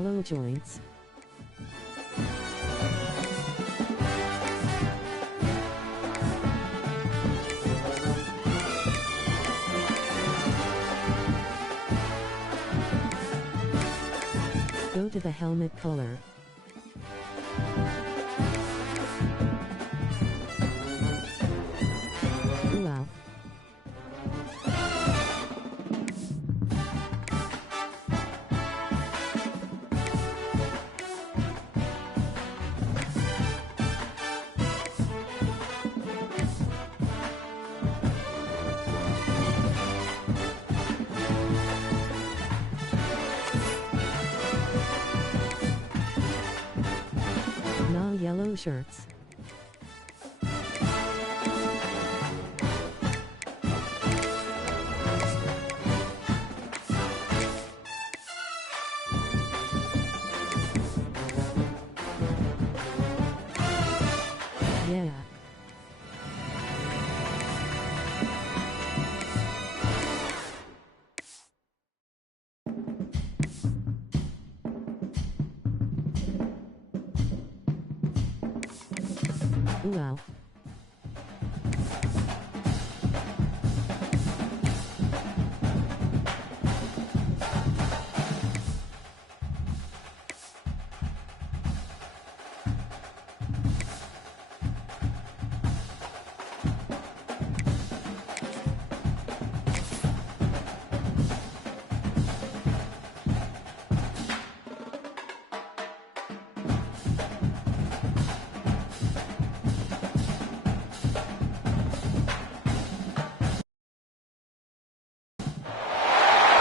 yellow joints. Go to the helmet color. Wow. Now yellow shirts. Yeah. Wow.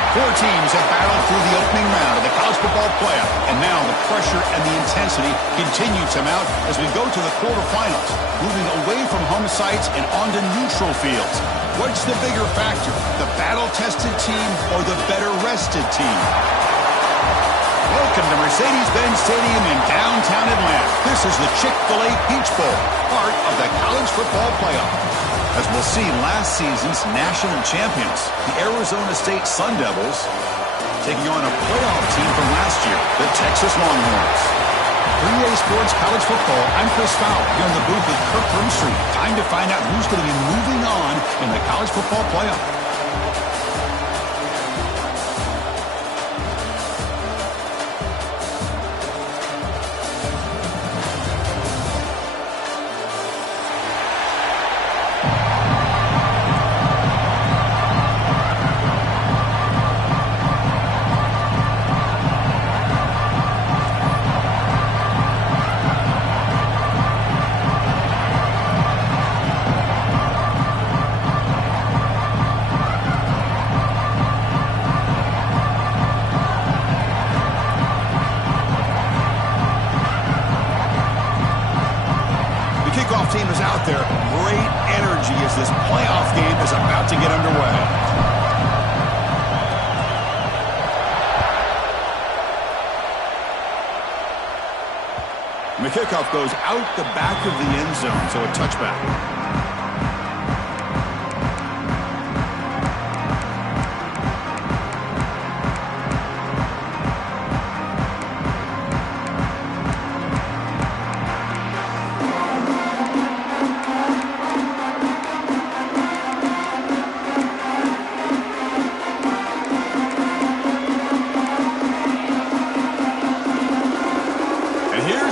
Four teams have battled through the opening round of the college football playoff, and now the pressure and the intensity continue to mount as we go to the quarterfinals, moving away from home sites and onto neutral fields. What's the bigger factor, the battle-tested team or the better-rested team? Welcome to Mercedes-Benz Stadium in downtown Atlanta. This is the Chick-fil-A Peach Bowl, part of the college football playoff. As we'll see, last season's national champions, the Arizona State Sun Devils, taking on a playoff team from last year, the Texas Longhorns. For EA Sports College Football, I'm Chris Fowler here in the booth with Kirk Broomstreet. Time to find out who's going to be moving on in the college football playoff. Team is out there. Great energy as this playoff game is about to get underway. And the kickoff goes out the back of the end zone, so a touchback.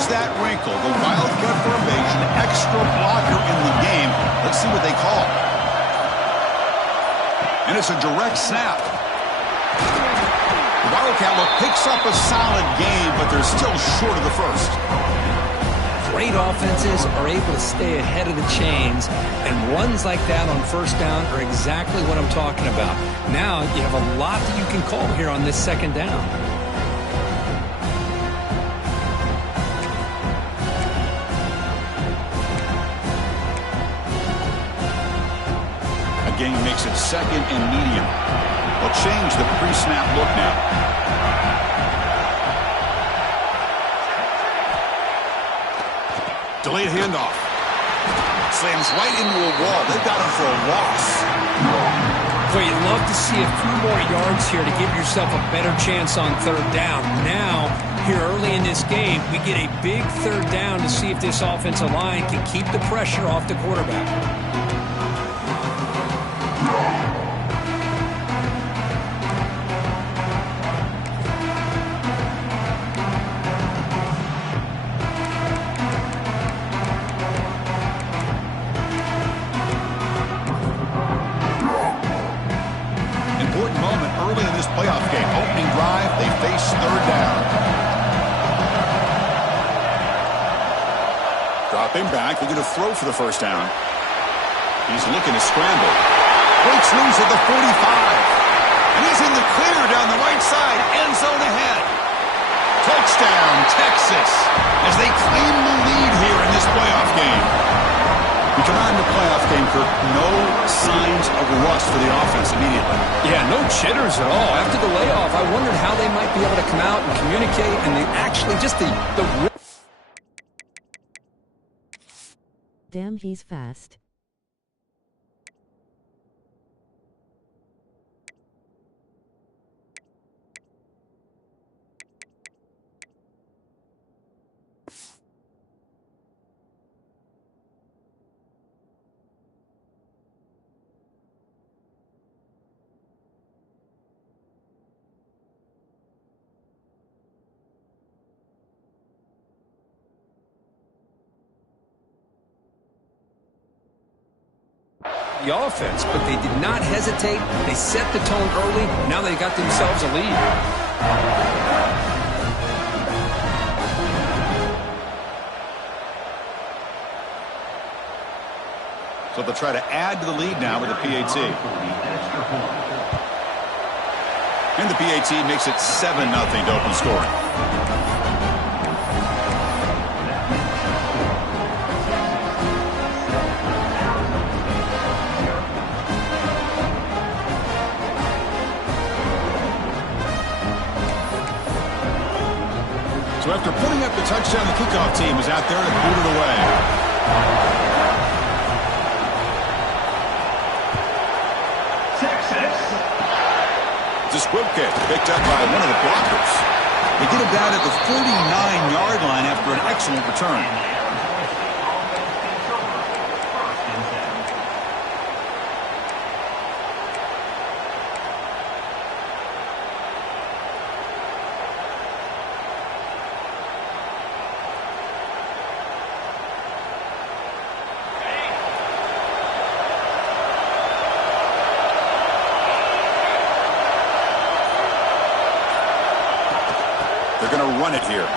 That wrinkle, the Wildcat formation, extra blocker in the game. Let's see what they call. And it's a direct snap. The Wildcat look picks up a solid game, but they're still short of the first. Great offenses are able to stay ahead of the chains, and runs like that on first down are exactly what I'm talking about. Now you have a lot that you can call here on this second down. Game makes it second and medium. They'll change the pre-snap look now. Delayed handoff. Slams right into a wall. They've got him for a loss. Well, you'd love to see a few more yards here to give yourself a better chance on third down. Now, here early in this game, we get a big third down to see if this offensive line can keep the pressure off the quarterback. Important moment early in this playoff game. Opening drive, they face third down. Dropping back, looking to throw for the first down. He's looking to scramble. Breaks loose at the 45. And he's in the clear down the right side. End zone ahead. Touchdown, Texas, as they claim the lead here in this playoff game. We come out in the playoff game, Kirk. No signs of rust for the offense immediately. Yeah, no jitters at all. After the layoff, I wondered how they might be able to come out and communicate, and they actually just the Damn, he's fast. the offense, but they did not hesitate. They set the tone early. Now they got themselves a lead. So they'll try to add to the lead now with the PAT. And the PAT makes it 7-0 to open scoring. So after putting up the touchdown, the kickoff team is out there to boot it away. It's a squib kick picked up by one of the blockers. They get him down at the 49-yard line after an excellent return. They're going to run it here.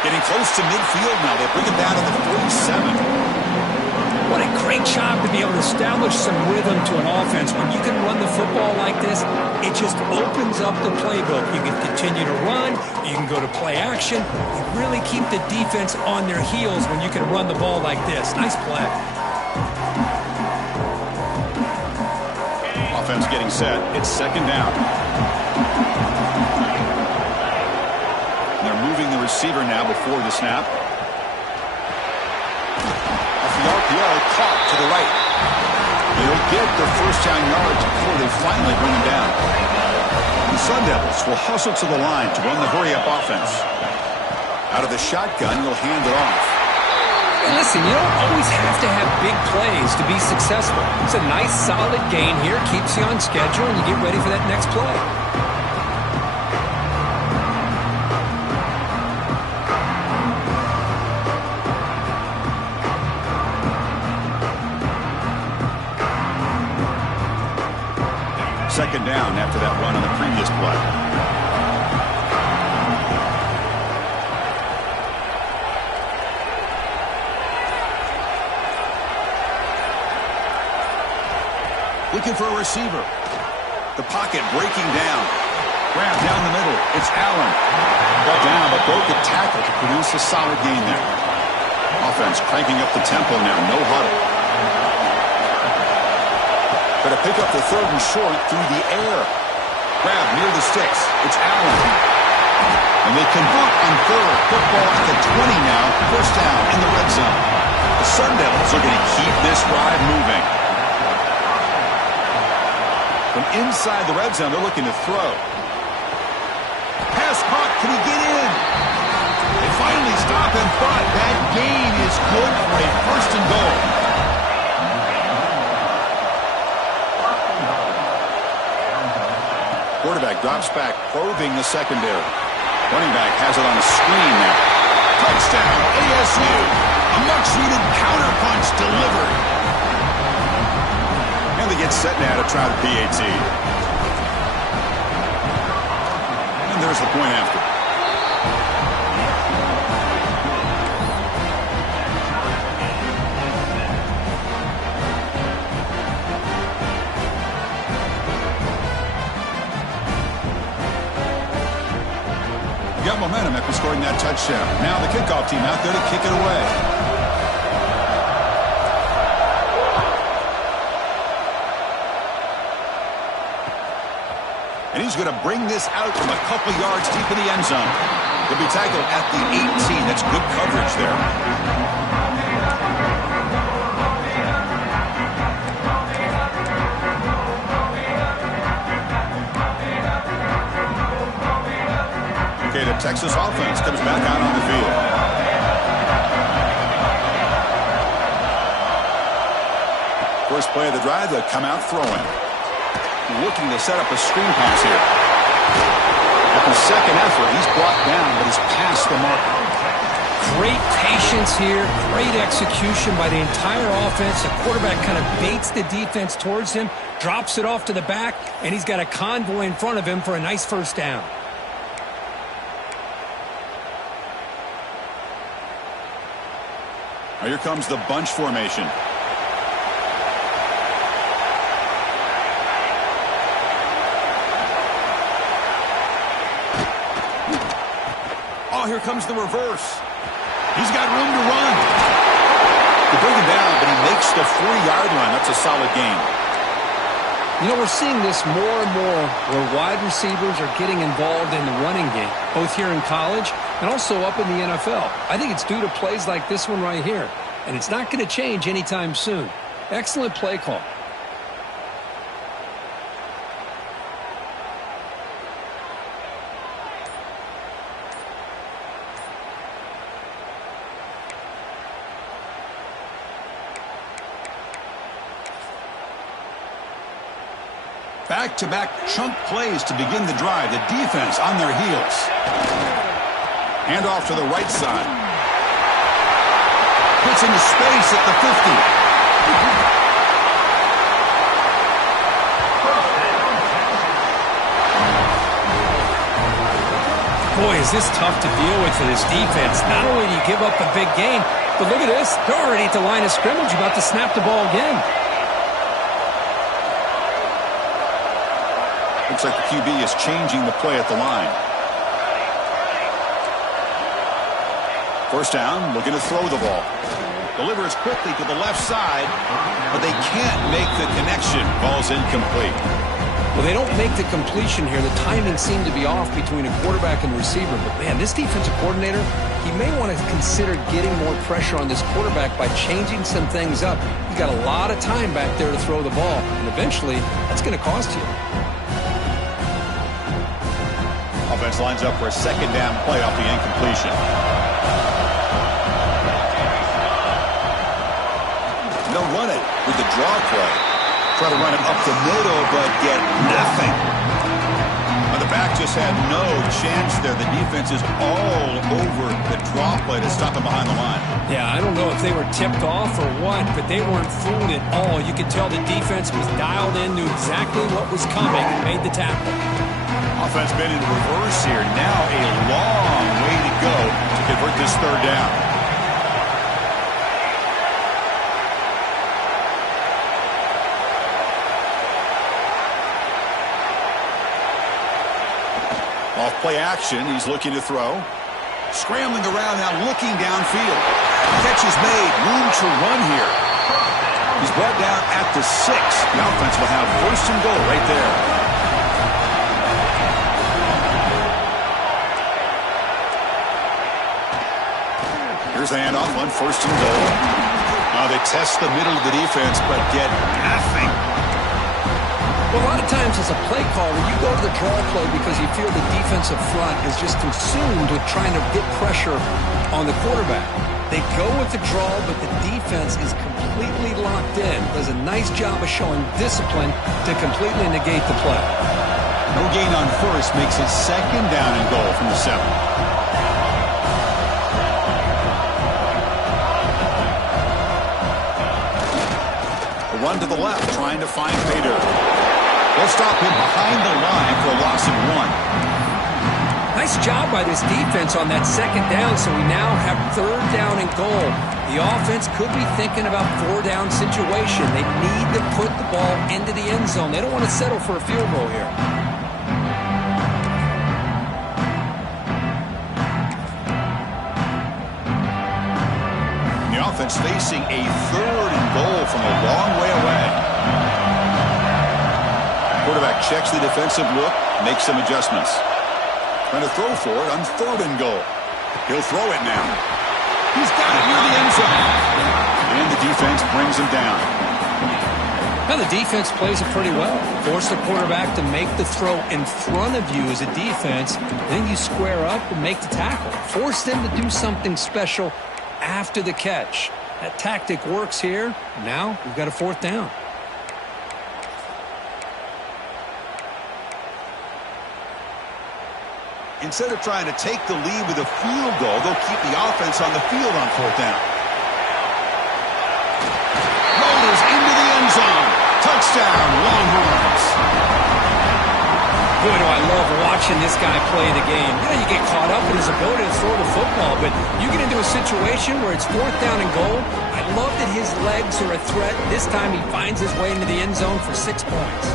Getting close to midfield now. They bring it down to the 47. What a great job to be able to establish some rhythm to an offense. When you can run the football like this, it just opens up the playbook. You can continue to run. You can go to play action. You really keep the defense on their heels when you can run the ball like this. Nice play. Offense getting set. It's second down. They're moving the receiver now before the snap. Off the RPO, caught to the right. They'll get their first down yards before they finally bring him down. The Sun Devils will hustle to the line to run the hurry-up offense. Out of the shotgun, he'll hand it off. Hey, listen, you don't always have to have big plays to be successful. It's a nice, solid gain here. Keeps you on schedule, and you get ready for that next play. Second down after that run on the previous play. Looking for a receiver. The pocket breaking down. Grab down the middle. It's Allen. Got down, but broke the tackle to produce a solid gain there. Offense cranking up the tempo now. No huddle. Going to pick up the third and short through the air. Grab near the sticks. It's Allen. And they convert on third. Football at the 20 now. First down in the red zone. The Sun Devils are going to keep this drive moving. From inside the red zone, they're looking to throw. Pass caught. Can he get in? They finally stop him, but that gain is good for a first and goal. Quarterback drops back, probing the secondary. Running back has it on a screen now. Touchdown, ASU. A much-needed counterpunch delivered. And they get set now to try the PAT. And there's the point after. Got momentum after scoring that touchdown. Now the kickoff team out there to kick it away. And he's going to bring this out from a couple yards deep in the end zone. He'll be tackled at the 18. That's good coverage there. Okay, the Texas offense comes back out on the field. First play of the drive, they'll come out throwing. Looking to set up a screen pass here. After second effort, he's brought down, but he's past the mark. Great patience here. Great execution by the entire offense. The quarterback kind of baits the defense towards him, drops it off to the back, and he's got a convoy in front of him for a nice first down. Now here comes the bunch formation. Oh, here comes the reverse. He's got room to run. They bring him down, but he makes the 40-yard line. That's a solid gain. You know, we're seeing this more and more where wide receivers are getting involved in the running game, both here in college and also up in the NFL. I think it's due to plays like this one right here, and it's not going to change anytime soon. Excellent play call. Back-to-back chunk plays to begin the drive. The defense on their heels. Hand off to the right side. Gets into space at the 50. Boy, is this tough to deal with for this defense. Not only do you give up a big gain, but look at this. They're already at the line of scrimmage, about to snap the ball again. Looks like the QB is changing the play at the line. First down, looking to throw the ball. Delivers quickly to the left side, but they can't make the connection. Ball's incomplete. Well, they don't make the completion here. The timing seemed to be off between a quarterback and receiver. But, man, this defensive coordinator, he may want to consider getting more pressure on this quarterback by changing some things up. He's got a lot of time back there to throw the ball, and eventually that's going to cost you. Offense lines up for a second down play off the incompletion. They'll run it with the draw play. Try to run it up the middle, but get nothing. Well, the back just had no chance there. The defense is all over the draw play to stop him behind the line. Yeah, I don't know if they were tipped off or what, but they weren't fooled at all. You could tell the defense was dialed in, knew exactly what was coming, and made the tackle. Offense been in reverse here. Now a long way to go to convert this third down. Off play action, he's looking to throw. Scrambling around now, looking downfield. Catch is made, room to run here. He's brought down at the 6. The offense will have first and goal right there. Here's the handoff on first and goal. They test the middle of the defense, but get nothing. Well, a lot of times as a play caller, you go to the draw play because you feel the defensive front is just consumed with trying to get pressure on the quarterback. They go with the draw, but the defense is completely locked in. Does a nice job of showing discipline to completely negate the play. No gain on first makes it second down and goal from the 7. A run to the left, trying to find Bader. They'll stop him behind the line for a loss of 1. Nice job by this defense on that second down, so we now have third down and goal. The offense could be thinking about 4-down situation. They need to put the ball into the end zone. They don't want to settle for a field goal here. The offense facing a third and goal from a long way away. Quarterback checks the defensive look, makes some adjustments. Trying to throw for it on third and goal. He'll throw it now. He's got it near the end zone. And the defense brings him down. Now the defense plays it pretty well. Force the quarterback to make the throw in front of you as a defense. Then you square up and make the tackle. Force them to do something special after the catch. That tactic works here. Now we've got a fourth down. Instead of trying to take the lead with a field goal, they'll keep the offense on the field on fourth down. Rolls into the end zone. Touchdown, Longhorns. Boy, do I love watching this guy play the game. You know, you get caught up in his ability to throw the football, but you get into a situation where it's fourth down and goal. I love that his legs are a threat. This time he finds his way into the end zone for 6 points.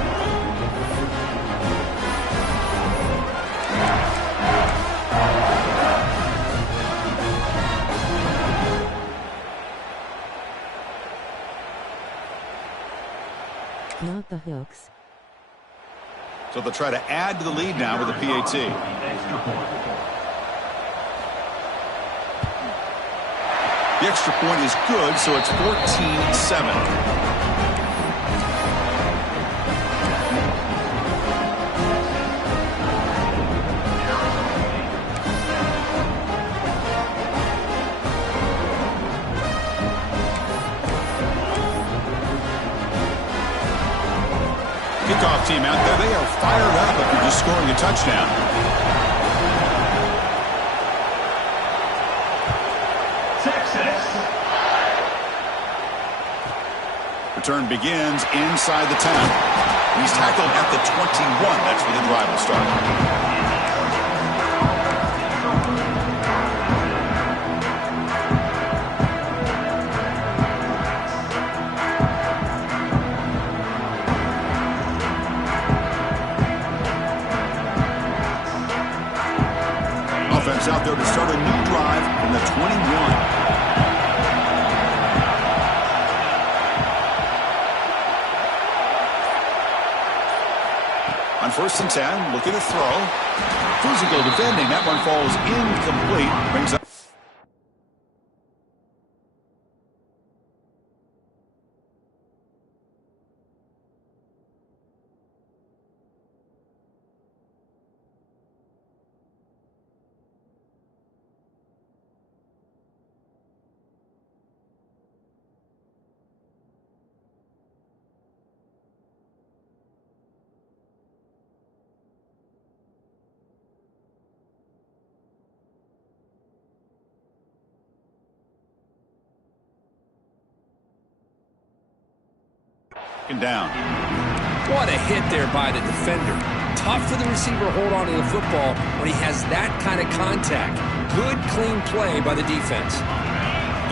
Not the hooks. So they'll try to add to the lead now with a PAT. The extra point is good, so it's 14-7. Kickoff team out there, they are fired up after just scoring a touchdown. Texas. Return begins inside the 10. He's tackled at the 21. That's where the drive will start. Out there to start a new drive from the 21. On 1st and 10, looking to throw. Physical defending. That one falls incomplete. Brings up. Down. What a hit there by the defender. Tough for the receiver to hold on to the football when he has that kind of contact. Good, clean play by the defense.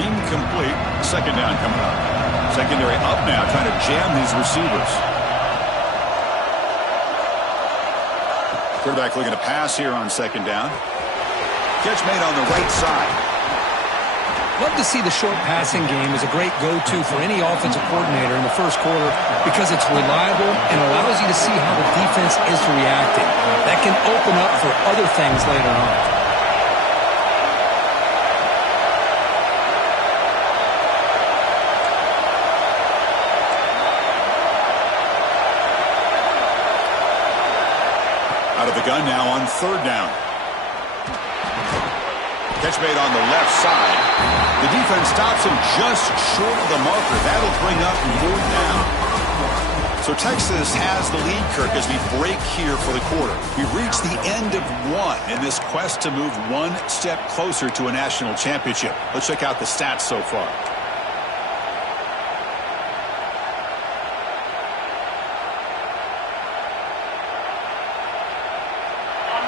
Incomplete. Second down coming up. Secondary up now, trying to jam these receivers. Quarterback looking to pass here on second down. Catch made on the right side. Love to see the short passing game as a great go-to for any offensive coordinator in the first quarter because it's reliable and allows you to see how the defense is reacting. That can open up for other things later on. Out of the gun now on third down. Catch made on the left side. The defense stops him just short of the marker. That'll bring up fourth down. So Texas has the lead, Kirk, as we break here for the quarter. We've reached the end of one in this quest to move one step closer to a national championship. Let's check out the stats so far.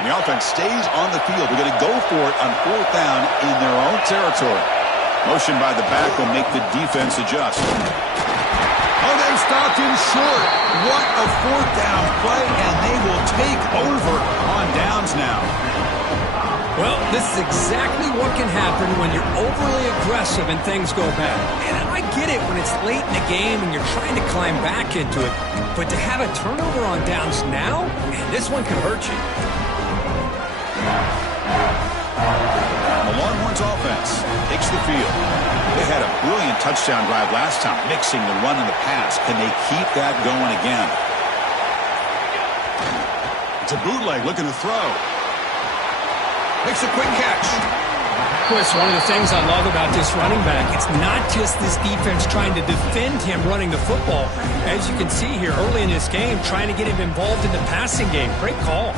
The offense stays on the field. They're going to go for it on fourth down in their own territory. Motion by the back will make the defense adjust. Oh, they stopped him short. What a fourth down play, and they will take over on downs now. Well, this is exactly what can happen when you're overly aggressive and things go bad. And I get it when it's late in the game and you're trying to climb back into it. But to have a turnover on downs now, man, this one could hurt you. The Longhorns offense takes the field. They had a brilliant touchdown drive last time, mixing the run and the pass. Can they keep that going again? It's a bootleg looking to throw. Makes a quick catch. Of course, one of the things I love about this running back, it's not just this defense trying to defend him running the football. As you can see here early in this game, trying to get him involved in the passing game. Great call.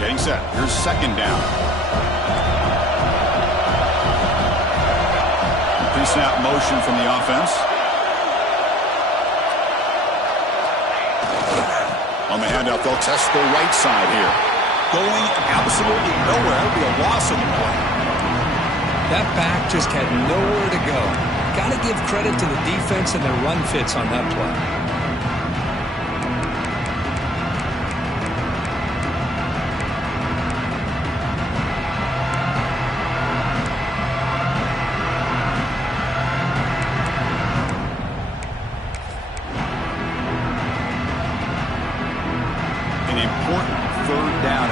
Getting set. Here's second down. Pre-snap motion from the offense. On the handout, they'll test the right side here. Going absolutely nowhere. That'll be a loss of the play. That back just had nowhere to go. Got to give credit to the defense and their run fits on that play.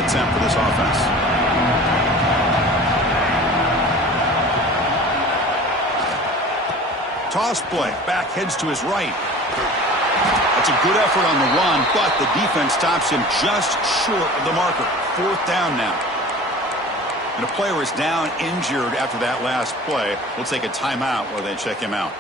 Attempt for this offense. Toss play. Back heads to his right. That's a good effort on the run, but the defense stops him just short of the marker. Fourth down now. And a player is down injured after that last play. We'll take a timeout while they check him out.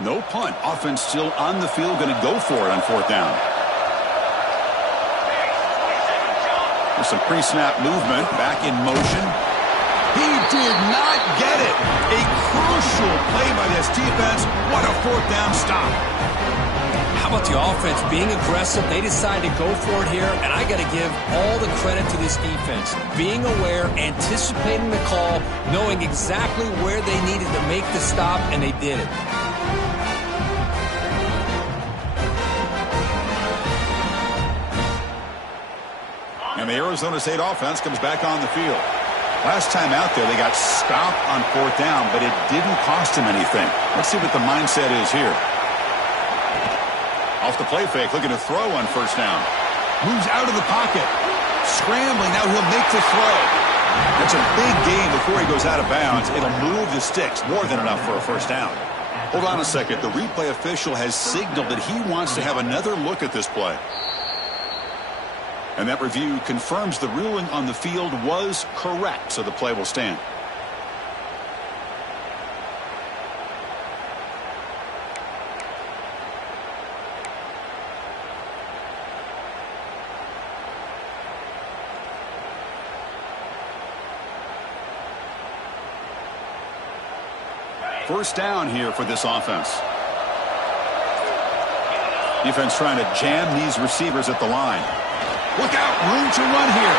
No punt. Offense still on the field. Going to go for it on fourth down. With some pre-snap movement. Back in motion. He did not get it. A crucial play by this defense. What a fourth down stop. How about the offense being aggressive? They decide to go for it here, and I got to give all the credit to this defense. Being aware, anticipating the call, knowing exactly where they needed to make the stop, and they did it. And the Arizona State offense comes back on the field. Last time out there, they got stopped on fourth down, but it didn't cost him anything. Let's see what the mindset is here. Off the play fake, looking to throw on first down. Moves out of the pocket. Scrambling, now he'll make the throw. That's a big gain before he goes out of bounds. It'll move the sticks, more than enough for a first down. Hold on a second. The replay official has signaled that he wants to have another look at this play. And that review confirms the ruling on the field was correct, so the play will stand. First down here for this offense. Defense trying to jam these receivers at the line. Look out, room to run here.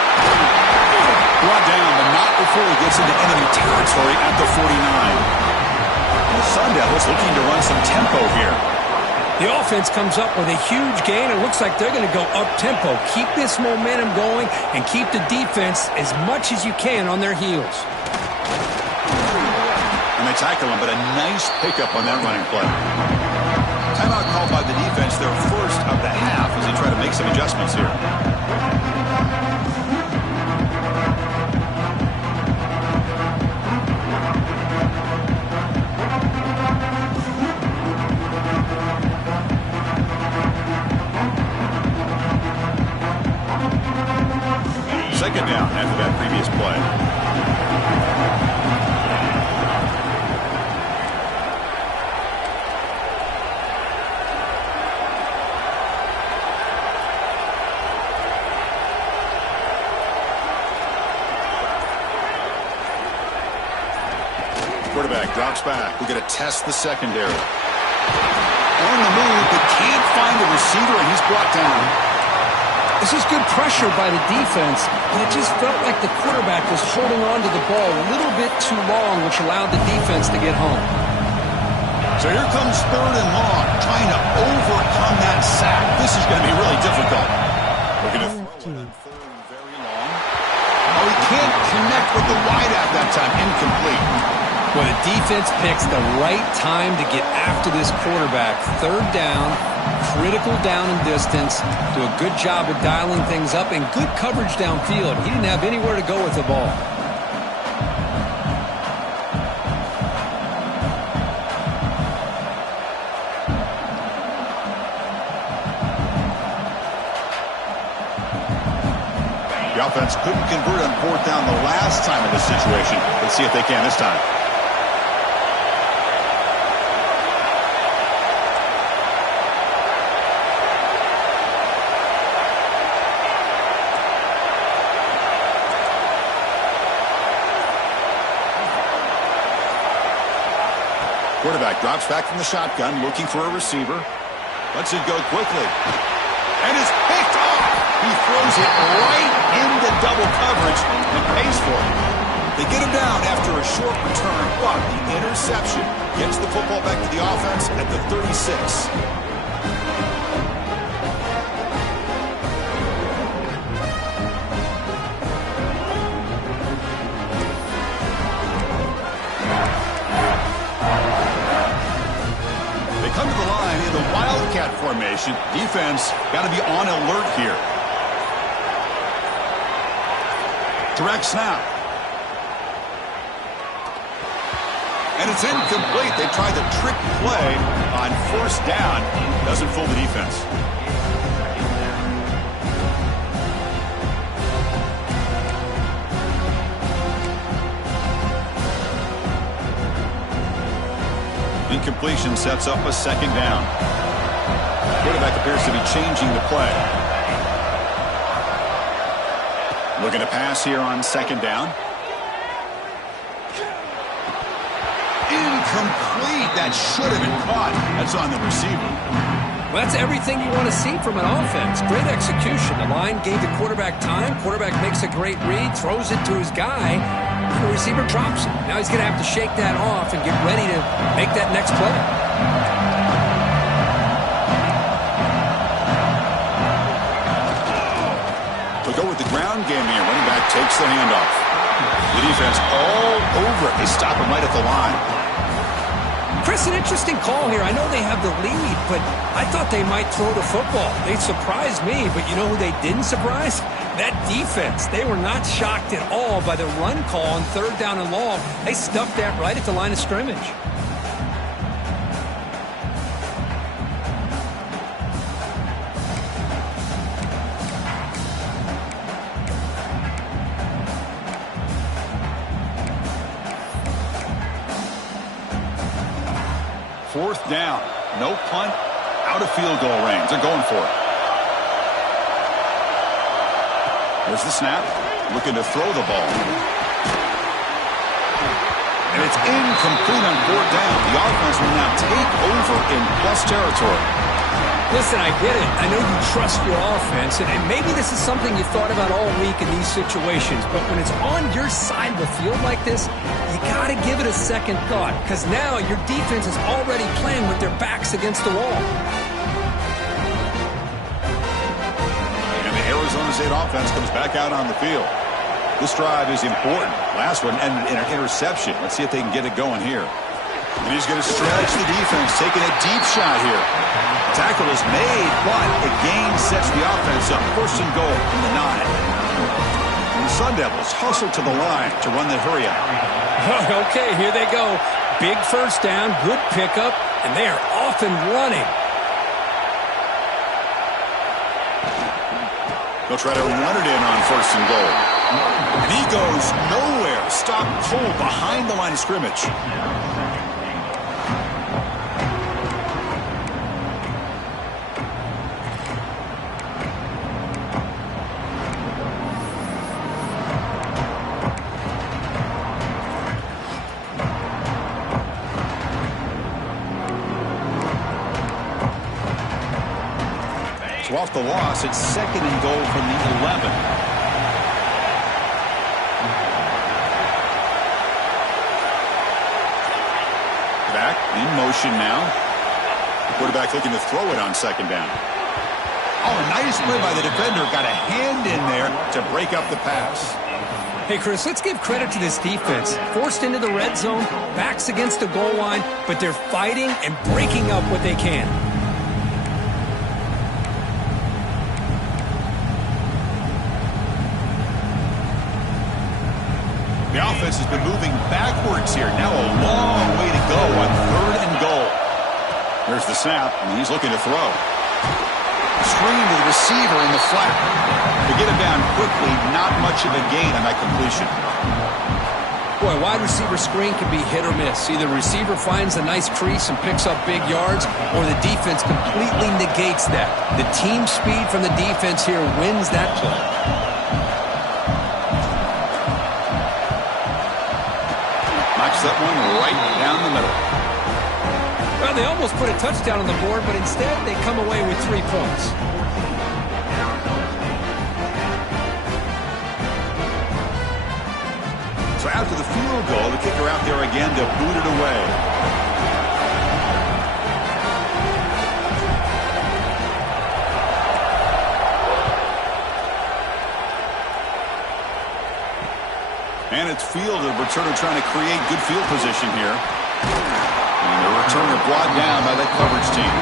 Brought down, but not before he gets into enemy territory at the 49. And the Sun Devils looking to run some tempo here. The offense comes up with a huge gain. It looks like they're going to go up-tempo. Keep this momentum going and keep the defense as much as you can on their heels. And they tackle him, but a nice pickup on that running play. Timeout called by the defense, their first of the half, as they try to make some adjustments here. Second down after that previous play. Quarterback drops back. We're going to test the secondary. On the move, but can't find the receiver, and he's brought down. This is good pressure by the defense, but it just felt like the quarterback was holding on to the ball a little bit too long, which allowed the defense to get home. So here comes third and long, trying to overcome that sack. This is going to be really difficult. Looking to throw it on third and very long. Oh, he can't connect with the wideout that time. Incomplete. Well, the defense picks the right time to get after this quarterback. Third down, critical down and distance. Do a good job of dialing things up and good coverage downfield. He didn't have anywhere to go with the ball. The offense couldn't convert on fourth down the last time in this situation. Let's see if they can this time. Quarterback drops back from the shotgun, looking for a receiver. Lets it go quickly. And it's picked off. He throws it right into double coverage and pays for it. They get him down after a short return, but the interception gets the football back to the offense at the 36. Come to the line in the Wildcat formation. Defense got to be on alert here. Direct snap. And it's incomplete. They tried the trick play on first down. Doesn't fool the defense. Incompletion sets up a second down. Quarterback appears to be changing the play. Looking to pass here on second down. Incomplete. That should have been caught. That's on the receiver. Well, that's everything you want to see from an offense. Great execution. The line gave the quarterback time. Quarterback makes a great read, throws it to his guy. The receiver drops him. Now he's going to have to shake that off and get ready to make that next play. We'll go with the ground game here. Running back takes the handoff. The defense all over it. They stop him right at the line. Chris, an interesting call here. I know they have the lead, but I thought they might throw the football. They surprised me, but you know who they didn't surprise? That defense. They were not shocked at all by the run call on third down and long. They stuffed that right at the line of scrimmage. Fourth down. No punt. Out of field goal range. They're going for it. There's the snap. Looking to throw the ball. And it's incomplete on fourth down. The offense will now take over in plus territory. Listen, I get it. I know you trust your offense, and maybe this is something you thought about all week in these situations, but when it's on your side of the field like this, you got to give it a second thought, because now your defense is already playing with their backs against the wall. State offense comes back out on the field. This drive is important. Last one ended in an interception. Let's see if they can get it going here. And he's going to stretch the defense, taking a deep shot here. Tackle is made, but a gain sets the offense up. First and goal from the 9. And the Sun Devils hustle to the line to run the hurry up. Okay, here they go. Big first down, good pickup, and they are off and running. They'll try to run it in on first and goal. And he goes nowhere. Stop cold behind the line of scrimmage. So off the loss, it's second and goal from the 11. Back in motion now. The quarterback looking to throw it on second down. Oh, nice play by the defender. Got a hand in there to break up the pass. Hey, Chris, let's give credit to this defense. Forced into the red zone, backs against the goal line, but they're fighting and breaking up what they can. The offense has been moving backwards here. Now a long way to go on third and goal. There's the snap, and he's looking to throw. Screen to the receiver in the flat. To get him down quickly, not much of a gain on that completion. Boy, wide receiver screen can be hit or miss. Either the receiver finds a nice crease and picks up big yards, or the defense completely negates that. The team speed from the defense here wins that play. That one right down the middle. Well, they almost put a touchdown on the board, but instead they come away with 3 points. So after the field goal, the kicker out there again to boot it away. And it's field, the returner trying to create good field position here. And the returner brought down by that coverage team.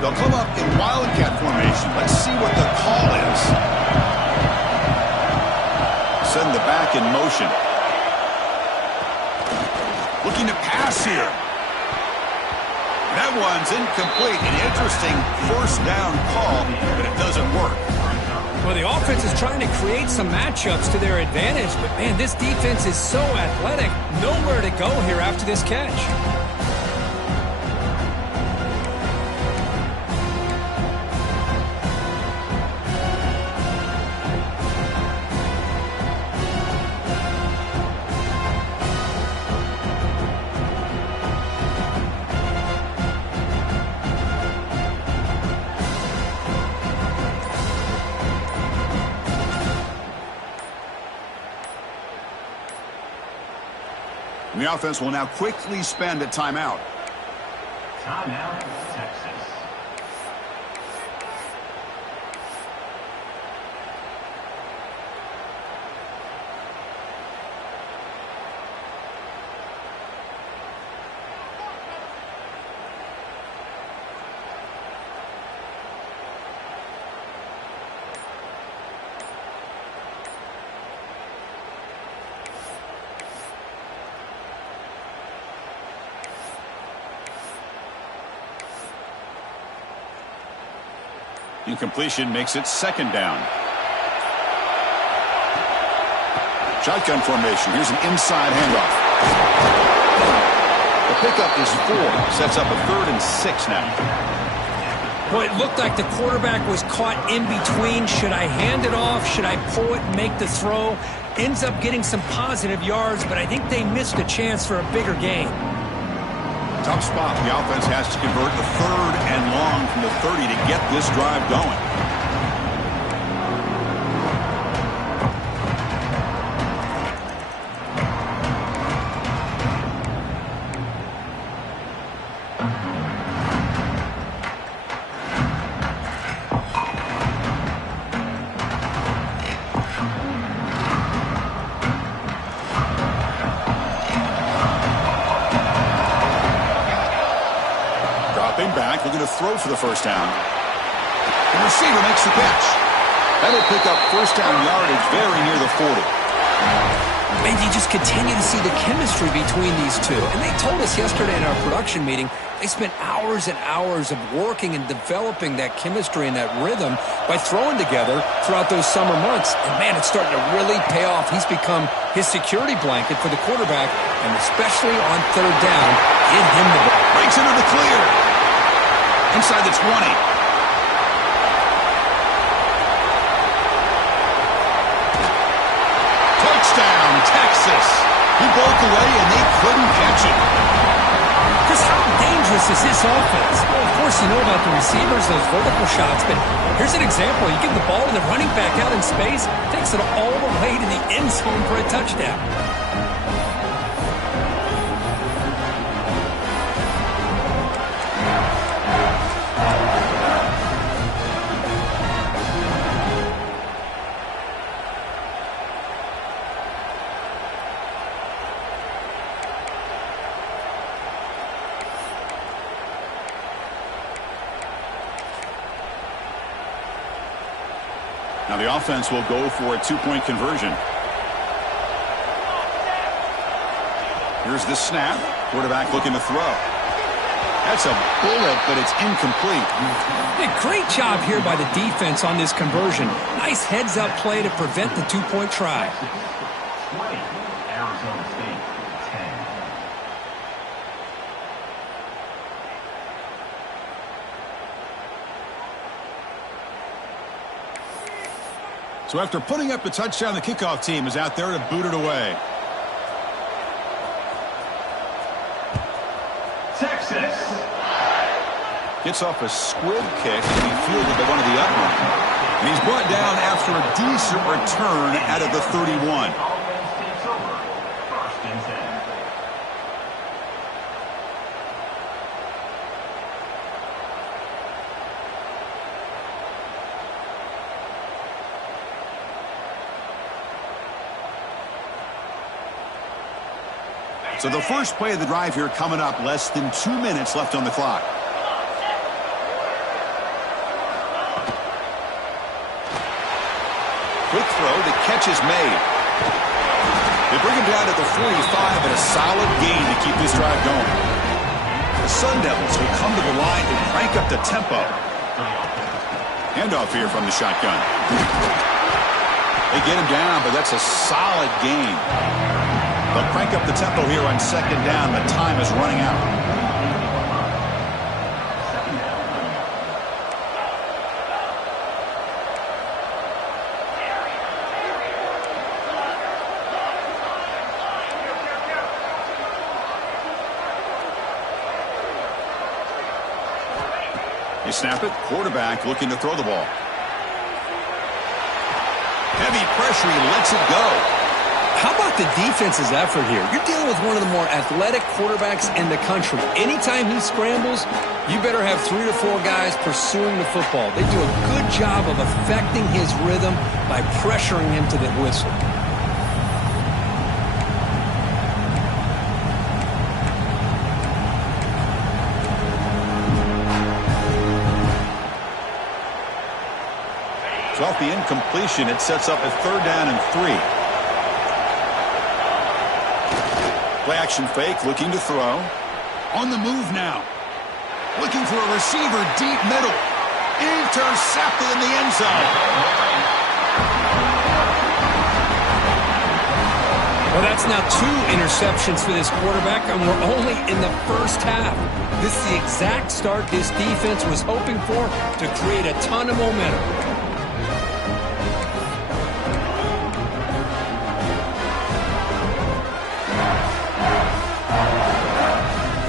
They'll come up in Wildcat formation. Let's see what the call is. Send the back in motion. Looking to pass here. That one's incomplete. An interesting first down call, but it doesn't work. Well, the offense is trying to create some matchups to their advantage, but man, this defense is so athletic. Nowhere to go here after this catch. And the offense will now quickly spend a timeout. Timeout, Texas. Incompletion makes it second down. Shotgun formation. Here's an inside handoff. The pickup is 4. Sets up a 3rd and 6 now. Boy, it looked like the quarterback was caught in between. Should I hand it off? Should I pull it and make the throw? Ends up getting some positive yards, but I think they missed a chance for a bigger gain. Tough spot. The offense has to convert the 3rd and long from the 30 to get this drive going. looking to throw for the first down. The receiver makes the catch. That'll pick up first down yardage very near the 40. And you just continue to see the chemistry between these two. And they told us yesterday in our production meeting, they spent hours and hours of working and developing that chemistry and that rhythm by throwing together throughout those summer months. And, man, it's starting to really pay off. He's become his security blanket for the quarterback, and especially on third down, get him the ball. Breaks into the clear. Inside the 20. Touchdown, Texas. He broke away, and they couldn't catch it. Chris, how dangerous is this offense? Well, of course, you know about the receivers, those vertical shots, but here's an example. You give the ball to the running back out in space, takes it all the way to the end zone for a touchdown. Now the offense will go for a two-point conversion. Here's the snap. Quarterback looking to throw. That's a bullet, but it's incomplete. Hey, great job here by the defense on this conversion. Nice heads-up play to prevent the two-point try. 20, Arizona State, 10. So after putting up the touchdown, the kickoff team is out there to boot it away. Texas. Gets off a squib kick and he fielded by one of the upright. And he's brought down after a decent return out of the 31. Offense takes over. First and 10. So the first play of the drive here coming up, less than 2 minutes left on the clock. Quick throw, the catch is made. They bring him down to the 45 and a solid gain to keep this drive going. The Sun Devils will come to the line and crank up the tempo. Handoff here from the shotgun. They get him down, but that's a solid gain. They'll crank up the tempo here on second down. The time is running out. They snap it. Quarterback looking to throw the ball. Heavy pressure. He lets it go. How about the defense's effort here? You're dealing with one of the more athletic quarterbacks in the country. Anytime he scrambles, you better have 3 or 4 guys pursuing the football. They do a good job of affecting his rhythm by pressuring him to the whistle. So off the incompletion, it sets up a third down and 3. Play action fake, looking to throw. On the move now. Looking for a receiver deep middle. Intercepted in the end zone. Well, that's now 2 interceptions for this quarterback, and we're only in the first half. This is the exact start this defense was hoping for to create a ton of momentum.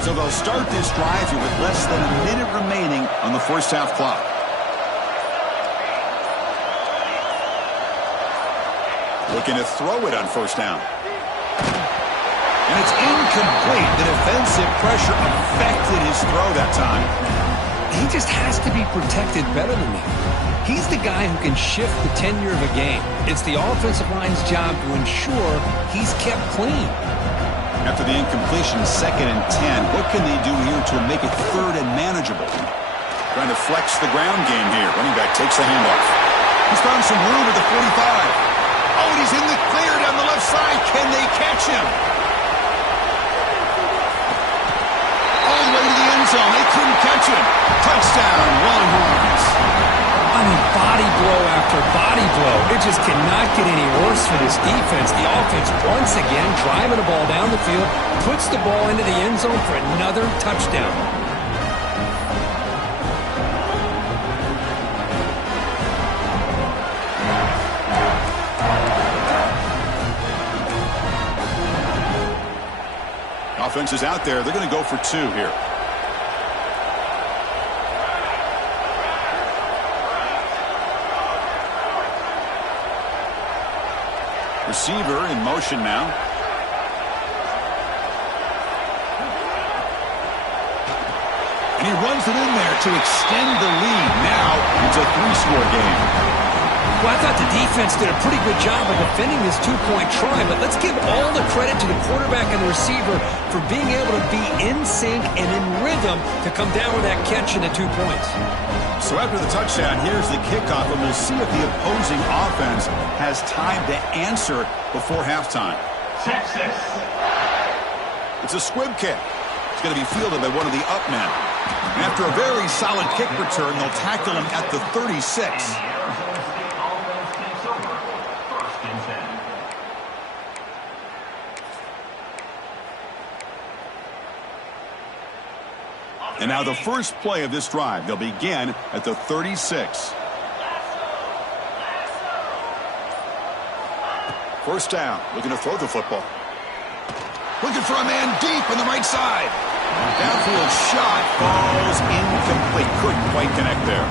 So they'll start this drive here with less than a minute remaining on the first half clock. Looking to throw it on first down. And it's incomplete. The defensive pressure affected his throw that time. He just has to be protected better than that. He's the guy who can shift the tenure of a game. It's the offensive line's job to ensure he's kept clean. After the incompletion, 2nd and 10. What can they do here to make it 3rd and manageable? Trying to flex the ground game here. Running back takes the handoff. He's found some room at the 45. Oh, and he's in the clear down the left side. Can they catch him? All the way to the end zone. They couldn't catch him. Touchdown, Longhorns. I mean, body blow after body blow. It just cannot get any worse for this defense. The offense, once again, driving the ball down the field, puts the ball into the end zone for another touchdown. Offense is out there. They're going to go for 2 here. Receiver in motion now. And he runs it in there to extend the lead. Now it's a 3-score game. Well, I thought the defense did a pretty good job of defending this 2-point try, but let's give all the credit to the quarterback and the receiver for being able to be in sync and in rhythm to come down with that catch and the 2 points. So after the touchdown, here's the kickoff, and we'll see if the opposing offense has time to answer before halftime. Texas. It's a squib kick. It's going to be fielded by one of the up men. And after a very solid kick return, they'll tackle him at the 36. And now the first play of this drive. They'll begin at the 36. First down. Looking to throw the football. Looking for a man deep on the right side. Downfield shot falls incomplete. Couldn't quite connect there.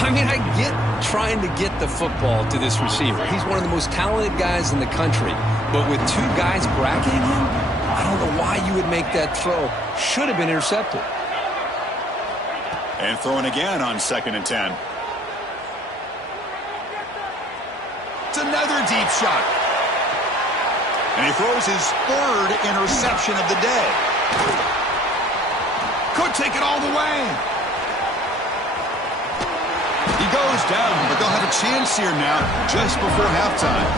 I mean, I get trying to get the football to this receiver. He's one of the most talented guys in the country. But with 2 guys bracketing him, I don't know why you would make that throw. Should have been intercepted. And throwing again on 2nd and 10. It's another deep shot. And he throws his 3rd interception of the day. Could take it all the way. He goes down, but they'll have a chance here now just before halftime.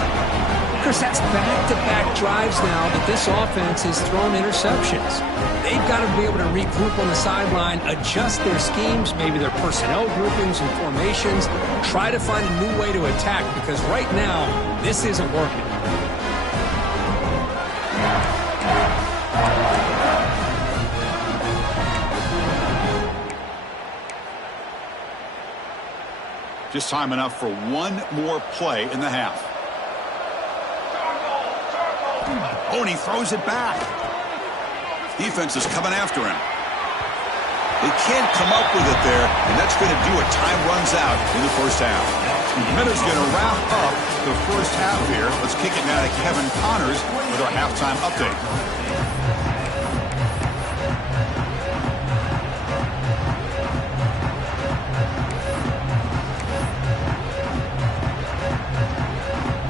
Chris, that's back-to-back drives now that this offense has thrown interceptions. They've got to be able to regroup on the sideline, adjust their schemes, maybe their personnel groupings and formations, try to find a new way to attack, because right now, this isn't working. Just time enough for one more play in the half. Oh, and he throws it back. Defense is coming after him. They can't come up with it there, and that's going to do it. Time runs out in the first half. Minutes going to wrap up the first half here. Let's kick it now to Kevin Connors with our halftime update.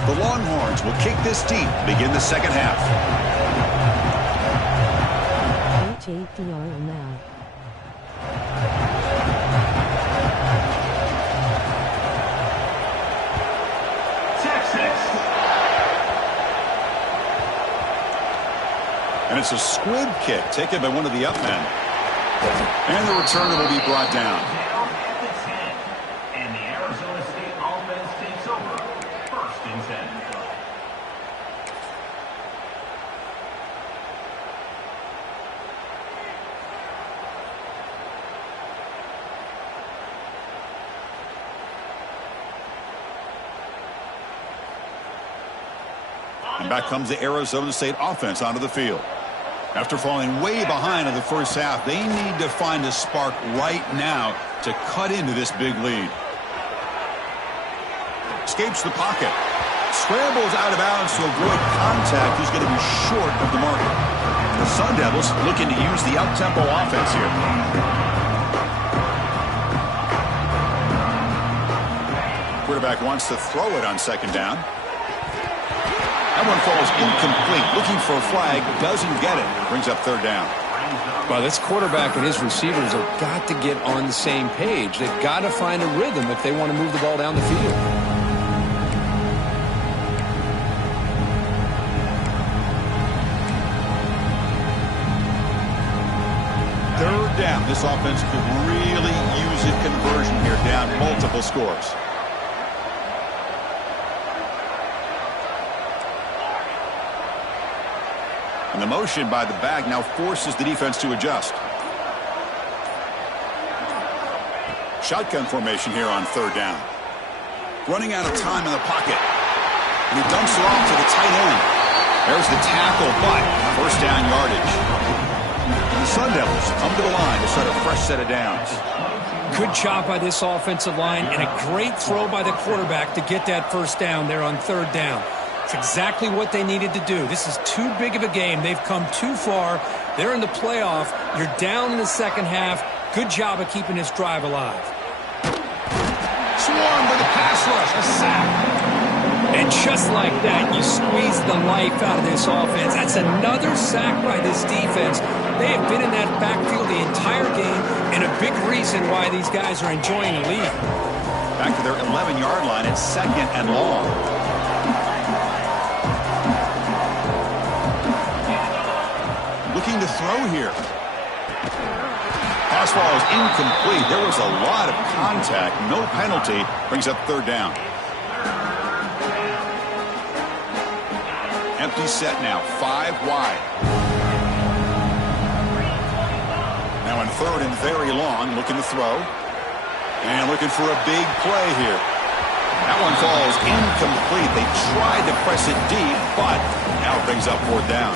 The Longhorns will kick this deep to begin the second half. HATR now. Texas. And it's a squib kick taken by one of the up men. And the returner will be brought down. Down at the 10. And the Arizona State offense takes over. 1st and 10. And back comes the Arizona State offense onto the field. After falling way behind in the first half, they need to find a spark right now to cut into this big lead. Escapes the pocket. Scrambles out of bounds to avoid contact. He's going to be short of the mark. The Sun Devils looking to use the up-tempo offense here. Quarterback wants to throw it on 2nd down. That one falls incomplete. Looking for a flag. Doesn't get it. Brings up 3rd down. Well, this quarterback and his receivers have got to get on the same page. They've got to find a rhythm if they want to move the ball down the field. Third down. This offense could really use a conversion here, down multiple scores. And the motion by the back now forces the defense to adjust. Shotgun formation here on third down. Running out of time in the pocket. And he dumps it off to the tight end. There's the tackle, but first down yardage. And the Sun Devils come to the line to start a fresh set of downs. Good job by this offensive line and a great throw by the quarterback to get that first down there on third down. It's exactly what they needed to do. This is too big of a game. They've come too far. They're in the playoff. You're down in the second half. Good job of keeping this drive alive. Swarmed with a pass rush, a sack. And just like that, you squeeze the life out of this offense. That's another sack by this defense. They have been in that backfield the entire game, and a big reason why these guys are enjoying the lead. Back to their 11-yard line. It's second and long. Looking to throw here. Pass ball is incomplete. There was a lot of contact. No penalty. Brings up third down. Empty set now. 5 wide. Now in third and very long. Looking to throw. And looking for a big play here. That one falls incomplete. They tried to press it deep, but now it brings up fourth down.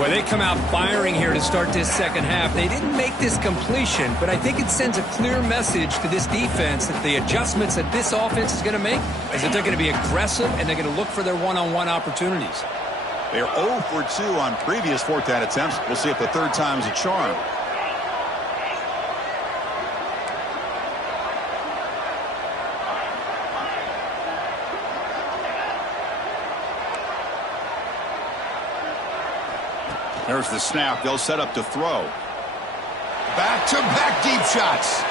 Well, they come out firing here to start this second half. They didn't make this completion, but I think it sends a clear message to this defense that the adjustments that this offense is going to make is that they're going to be aggressive and they're going to look for their one-on-one opportunities. They're 0 for 2 on previous fourth down attempts. We'll see if the third time's a charm. There's the snap. They'll set up to throw. Back-to-back deep shots.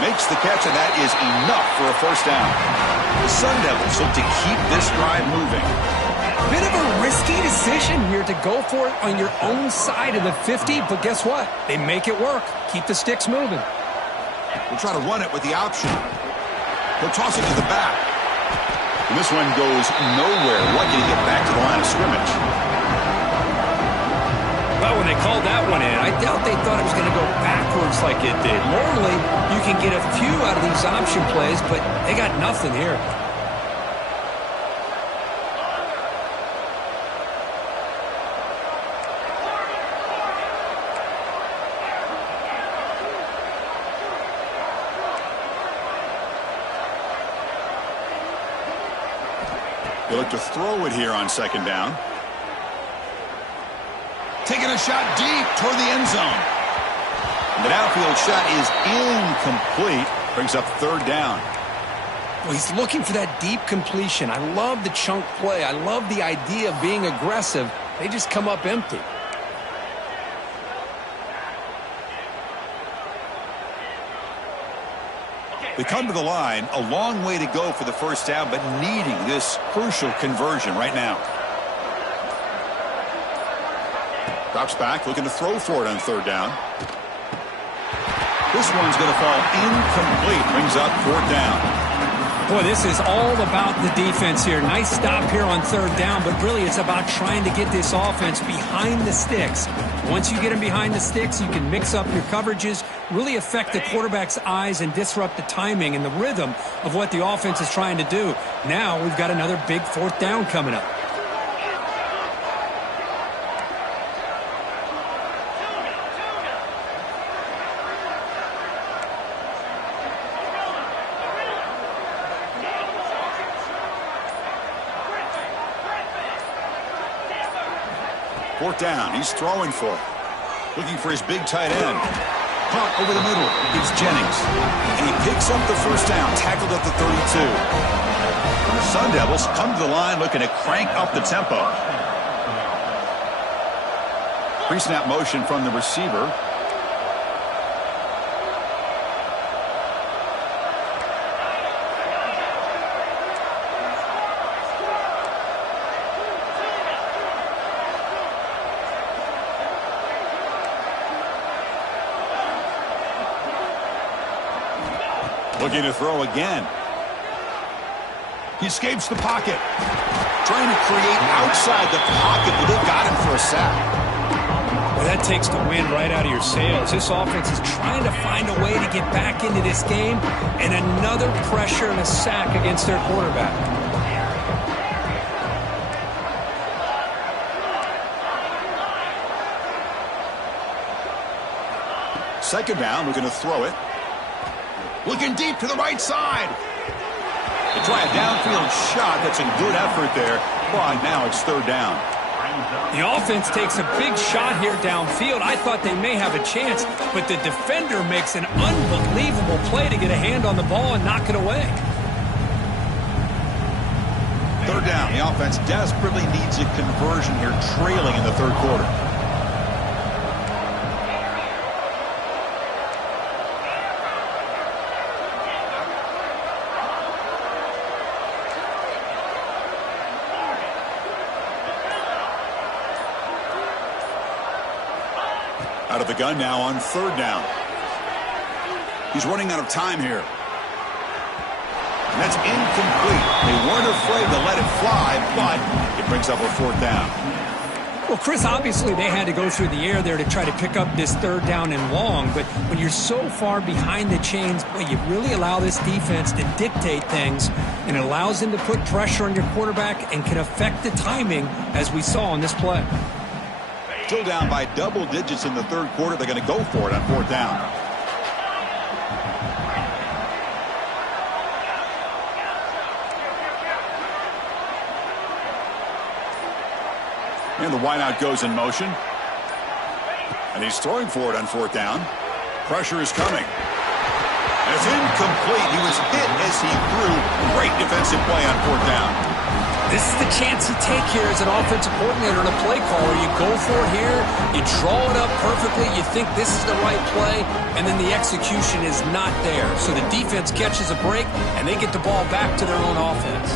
Makes the catch, and that is enough for a first down. The Sun Devils look to keep this drive moving. Bit of a risky decision here to go for it on your own side of the 50, but guess what? They make it work. Keep the sticks moving. We'll try to run it with the option. He'll toss it to the back. And this one goes nowhere. Lucky to get back to the line of scrimmage. Well, when they called that one in, I doubt they thought it was going to go backwards like it did. Normally, you can get a few out of these option plays, but they got nothing here. They look to throw it here on second down. Taking a shot deep toward the end zone. And the downfield shot is incomplete. Brings up third down. Well, he's looking for that deep completion. I love the chunk play. I love the idea of being aggressive. They just come up empty. They come to the line. A long way to go for the first down, but needing this crucial conversion right now. Drops back, looking to throw for it on third down. This one's going to fall incomplete. Brings up fourth down. Boy, this is all about the defense here. Nice stop here on third down, but really it's about trying to get this offense behind the sticks. Once you get them behind the sticks, you can mix up your coverages, really affect the quarterback's eyes and disrupt the timing and the rhythm of what the offense is trying to do. Now we've got another big fourth down coming up. Fourth down. He's throwing for it. Looking for his big tight end. Punt over the middle. It's Jennings. And he picks up the first down. Tackled at the 32. The Sun Devils come to the line looking to crank up the tempo. Pre-snap motion from the receiver. Looking to throw again. He escapes the pocket. Trying to create outside the pocket, but they've got him for a sack. Well, that takes the wind right out of your sails. This offense is trying to find a way to get back into this game, and another pressure and a sack against their quarterback. Second down, looking to throw it. Looking deep to the right side. They try a downfield shot. That's a good effort there. But now it's third down. The offense takes a big shot here downfield. I thought they may have a chance, but the defender makes an unbelievable play to get a hand on the ball and knock it away. Third down. The offense desperately needs a conversion here, trailing in the third quarter. Out of the gun now on third down. He's running out of time here. And that's incomplete. They weren't afraid to let it fly, but it brings up a fourth down. Well, Chris, obviously they had to go through the air there to try to pick up this third down and long, but when you're so far behind the chains, boy, you really allow this defense to dictate things, and it allows them to put pressure on your quarterback and can affect the timing, as we saw on this play. Still down by double digits in the third quarter. They're going to go for it on fourth down. And the wideout goes in motion. And he's throwing for it on fourth down. Pressure is coming. And it's incomplete. He was hit as he threw. Great defensive play on fourth down. This is the chance you take here as an offensive coordinator and a play caller. You go for it here, you draw it up perfectly, you think this is the right play, and then the execution is not there. So the defense catches a break, and they get the ball back to their own offense.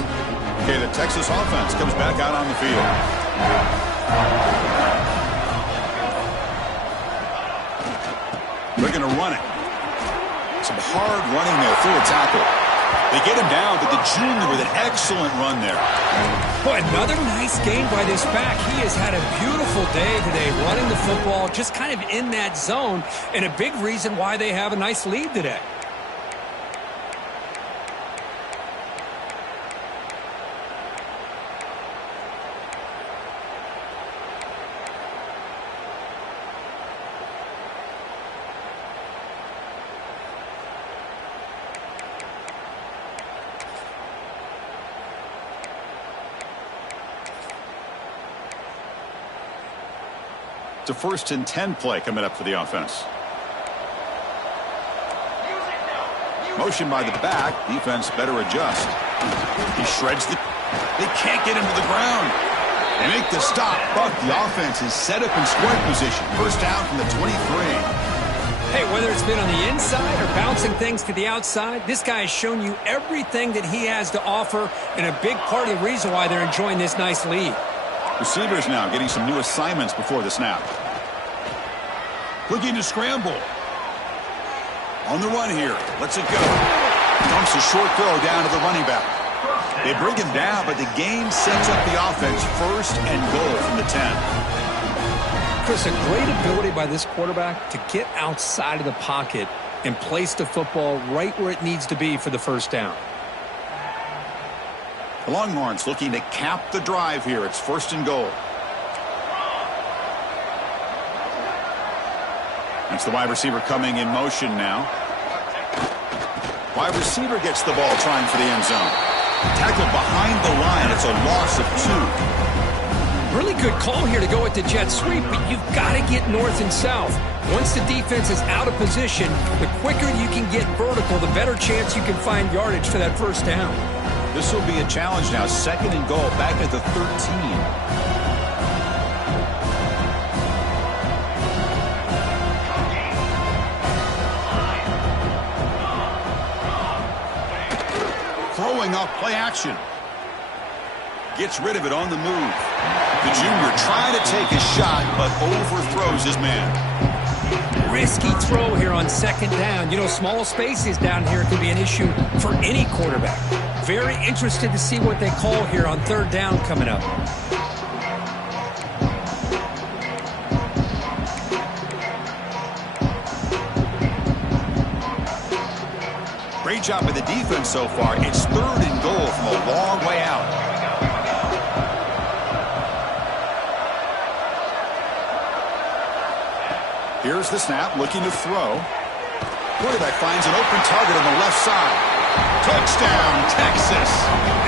Okay, the Texas offense comes back out on the field. They're going to run it. Some hard running there through a tackle. They get him down, but the junior with an excellent run there. Boy, another nice game by this back. He has had a beautiful day today running the football, just kind of in that zone, and a big reason why they have a nice lead today. It's a 1st and 10 play coming up for the offense. Motion by the back. Defense better adjust. He shreds the... They can't get him to the ground. They make the stop, but the offense is set up in square position. First down from the 23. Hey, whether it's been on the inside or bouncing things to the outside, this guy has shown you everything that he has to offer, and a big part of the reason why they're enjoying this nice lead. Receivers now getting some new assignments before the snap. Looking to scramble. On the run here. Lets it go. Dumps a short throw down to the running back. They bring him down, but the game sets up the offense. 1st and goal from the 10. Chris, a great ability by this quarterback to get outside of the pocket and place the football right where it needs to be for the first down. The Longhorns looking to cap the drive here. It's 1st and goal. That's the wide receiver coming in motion now. Wide receiver gets the ball trying for the end zone. Tackled behind the line. It's a loss of 2. Really good call here to go with the jet sweep, but you've got to get north and south. Once the defense is out of position, the quicker you can get vertical, the better chance you can find yardage for that first down. This will be a challenge now. 2nd and goal back at the 13. showing off play action. Gets rid of it on the move. The junior trying to take a shot, but overthrows his man. Risky throw here on second down. You know, small spaces down here can be an issue for any quarterback. Very interested to see what they call here on third down coming up. Great job by the defense so far. It's 3rd and goal from a long way out. Here's the snap, looking to throw. Quarterback finds an open target on the left side. Touchdown, Texas.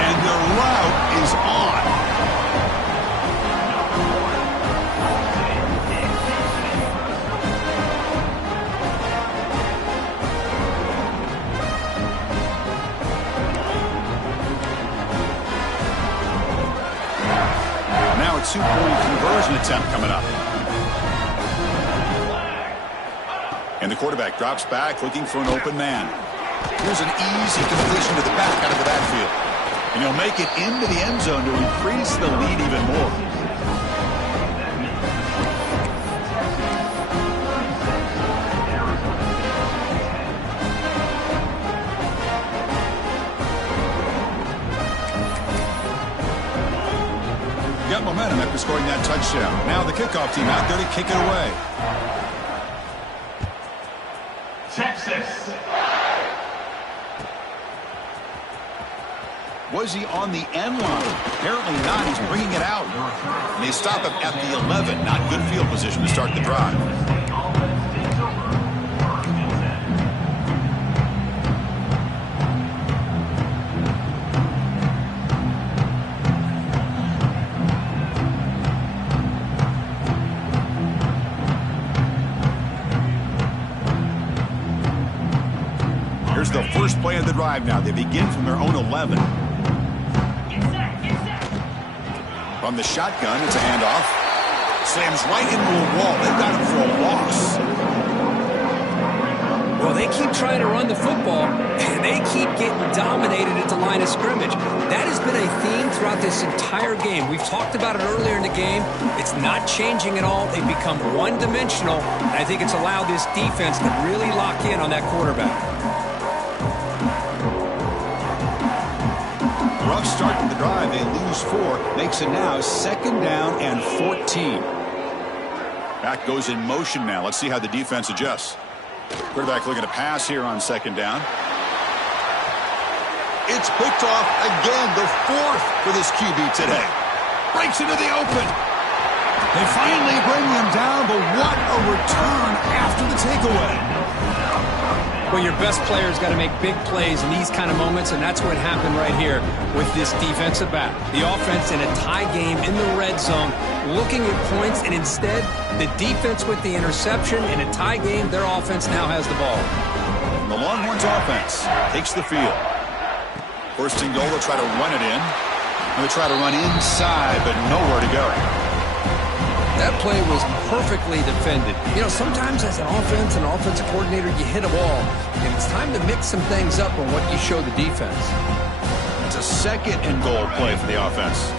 And their route is on. Now a 2-point conversion attempt coming up. And the quarterback drops back looking for an open man. Here's an easy completion to the back out of the backfield. And he'll make it into the end zone to increase the lead even more. Got momentum after scoring that touchdown. Now the kickoff team out there to kick it away. Texas. Was he on the end line? Apparently not. He's bringing it out. And they stop him at the 11. Not good field position to start the drive. Here's the first play of the drive now. They begin from their own 11. From the shotgun, it's a handoff. Slams right into a wall. They've got him for a loss. Well, they keep trying to run the football, and they keep getting dominated at the line of scrimmage. That has been a theme throughout this entire game. We've talked about it earlier in the game. It's not changing at all. They've become one-dimensional, and I think it's allowed this defense to really lock in on that quarterback. Rough start to the drive. They lose 4. Makes it now 2nd down and 14. Back goes in motion now. Let's see how the defense adjusts. Quarterback looking to pass here on 2nd down. It's picked off again. The 4th for this QB today. Breaks into the open. They finally bring him down, but what a return after the takeaway. Well, your best player's got to make big plays in these kind of moments, and that's what happened right here with this defensive back. The offense in a tie game in the red zone, looking at points, and instead, the defense with the interception. In a tie game, their offense now has the ball. And the Longhorns offense takes the field. First and goal, they'll try to run it in. And they'll try to run inside, but nowhere to go. That play was perfectly defended. You know, sometimes as an offense and offensive coordinator, you hit a ball, and it's time to mix some things up on what you show the defense. It's a 2nd and goal play for the offense.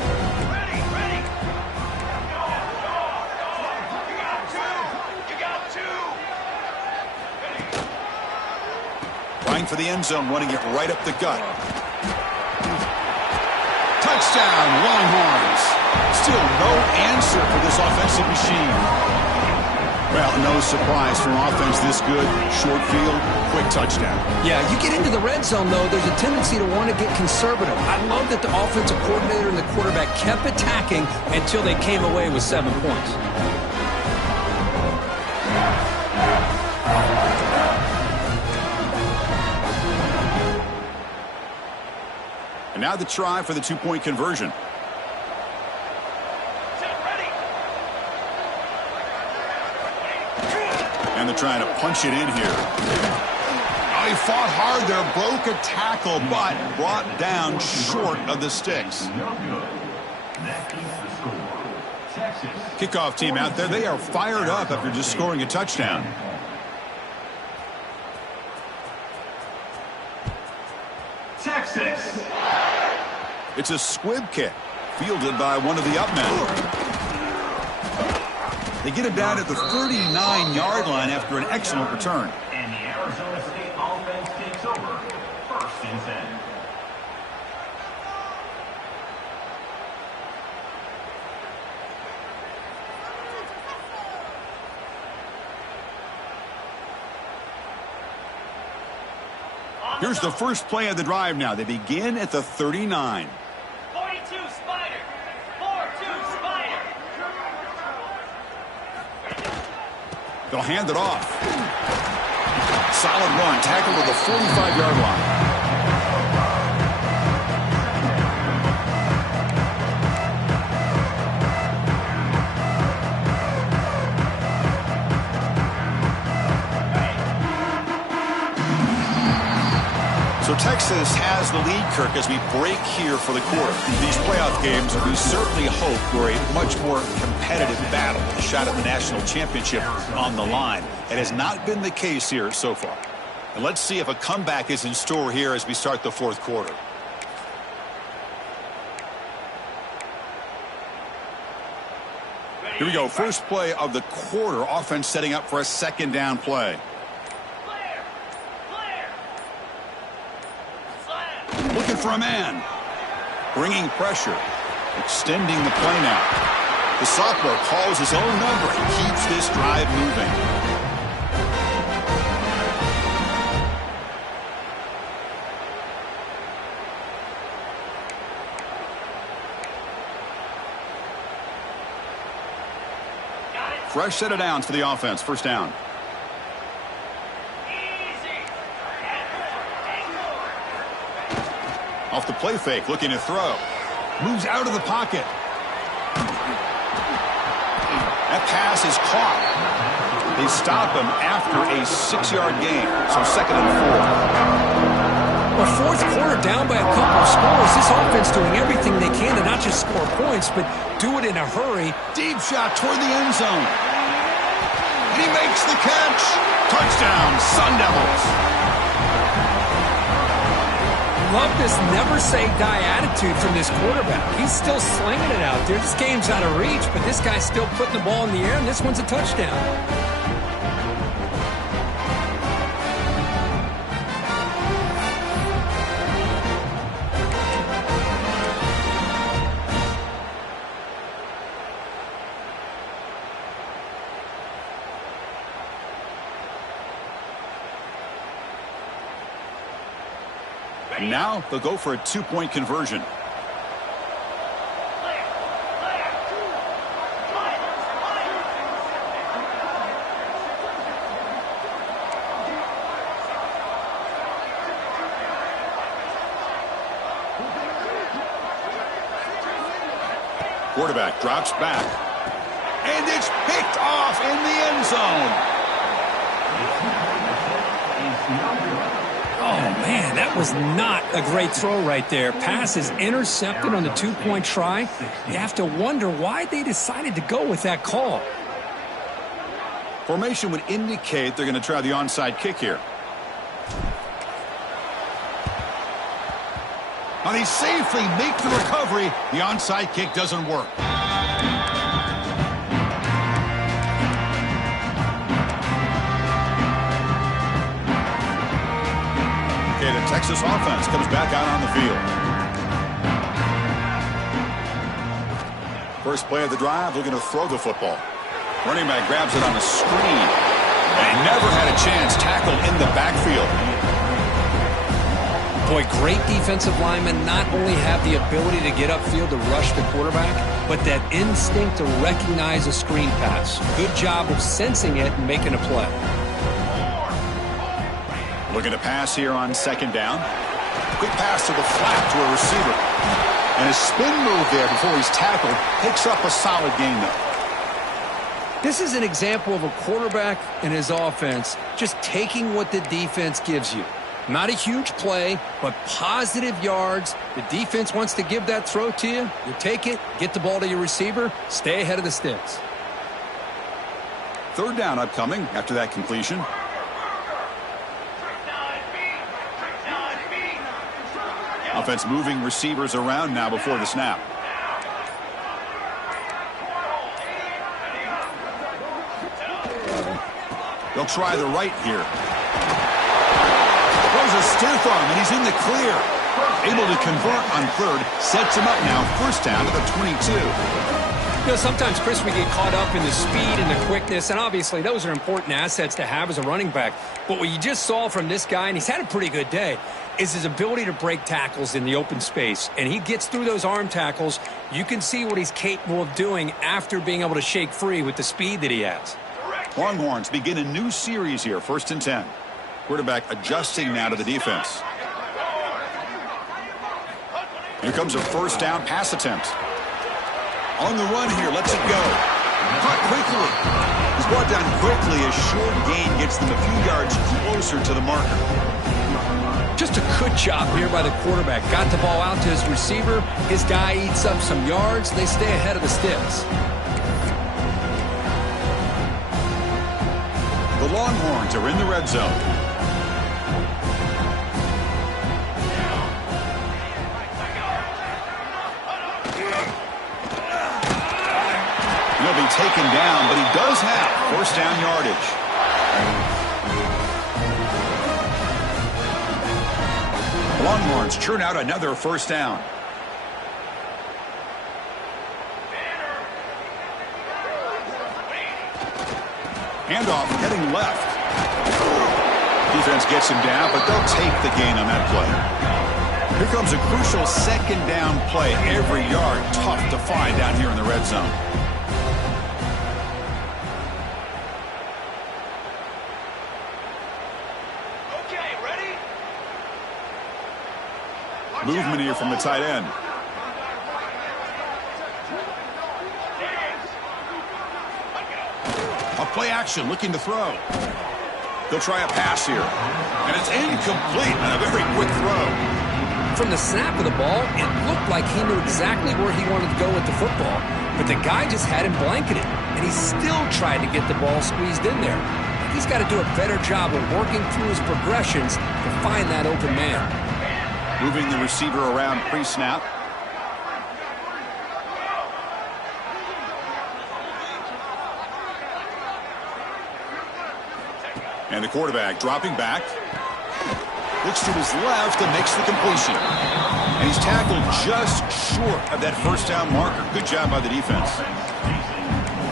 Trying for the end zone, running it right up the gut. Touchdown, Longhorns. Still no answer for this offensive machine. Well, no surprise from offense this good. Short field, quick touchdown. Yeah, you get into the red zone, though, there's a tendency to want to get conservative. I love that the offensive coordinator and the quarterback kept attacking until they came away with 7 points. And now the try for the 2-point conversion. And they're trying to punch it in here. Oh, he fought hard there, broke a tackle, but brought down short of the sticks. Kickoff team out there, they are fired up after just scoring a touchdown. Texas. It's a squib kick, fielded by one of the up men. They get him down at the 39-yard line after an excellent return. And the Arizona State offense takes over. First and 10. Here's the first play of the drive now. They begin at the 39. 42 Spider. 4-2 Spider. They'll hand it off. Solid run, tackled at the 45-yard line. So Texas has the lead, Kirk, as we break here for the quarter. These playoff games, we certainly hope were a much more competitive battle, a shot at the national championship on the line. It has not been the case here so far. And let's see if a comeback is in store here as we start the fourth quarter. Here we go. First play of the quarter. Offense setting up for a second down play. Looking for a man. Bringing pressure. Extending the play now. The sophomore calls his own number and keeps this drive moving. Fresh set of downs for the offense. First down. Off the play fake, looking to throw. Moves out of the pocket. That pass is caught. They stop him after a 6-yard gain. So second and 4. Well, fourth quarter down by a couple of scores. This offense doing everything they can to not just score points, but do it in a hurry. Deep shot toward the end zone. And he makes the catch. Touchdown, Sun Devils. Love this never-say-die attitude from this quarterback. He's still slinging it out there. This game's out of reach, but this guy's still putting the ball in the air, and this one's a touchdown. And now they'll go for a 2-point conversion. Quarterback drops back. And it's picked off in the end zone. Oh, man, that was not a great throw right there. Pass is intercepted on the 2-point try. You have to wonder why they decided to go with that call. Formation would indicate they're going to try the onside kick here. Now they safely make the recovery. The onside kick doesn't work. Okay, the Texas offense comes back out on the field. First play of the drive, looking to throw the football. Running back grabs it on a screen. And never had a chance, tackled in the backfield. Boy, great defensive linemen not only have the ability to get upfield to rush the quarterback, but that instinct to recognize a screen pass. Good job of sensing it and making a play. Looking to pass here on second down. Quick pass to the flat to a receiver. And a spin move there before he's tackled. Picks up a solid gain, though. This is an example of a quarterback and his offense just taking what the defense gives you. Not a huge play, but positive yards. The defense wants to give that throw to you. You take it, get the ball to your receiver, stay ahead of the sticks. Third down upcoming after that Offense moving receivers around now before the snap. They'll try the right here. Throws a stiff arm, and he's in the clear. Able to convert on third. Sets him up now. First down to the 22. You know, sometimes, Chris, we get caught up in the speed and the quickness, and obviously those are important assets to have as a running back. But what you just saw from this guy, and he's had a pretty good day, is his ability to break tackles in the open space. And he gets through those arm tackles. You can see what he's capable of doing after being able to shake free with the speed that he has. Longhorns begin a new series here, 1st and 10. Quarterback adjusting now to the defense. Here comes a first down pass attempt. On the run here, lets it go. Caught quickly. He's brought down quickly. A short gain gets them a few yards closer to the marker. Just a good job here by the quarterback. Got the ball out to his receiver. His guy eats up some yards. They stay ahead of the sticks. The Longhorns are in the red zone. He'll be taken down, but he does have first down yardage. Longhorns churn out another first down. Handoff heading left. Defense gets him down, but they'll take the gain on that play. Here comes a crucial second down play. Every yard tough to find down here in the red zone. Okay, ready? Movement here from the tight end. A play action, looking to throw. They'll try a pass here. And it's incomplete on a very quick throw. From the snap of the ball, it looked like he knew exactly where he wanted to go with the football. But the guy just had him blanketed. And he still tried to get the ball squeezed in there. He's got to do a better job of working through his progressions to find that open man. Moving the receiver around pre-snap. And the quarterback dropping back. Looks to his left and makes the completion. And he's tackled just short of that first down marker. Good job by the defense.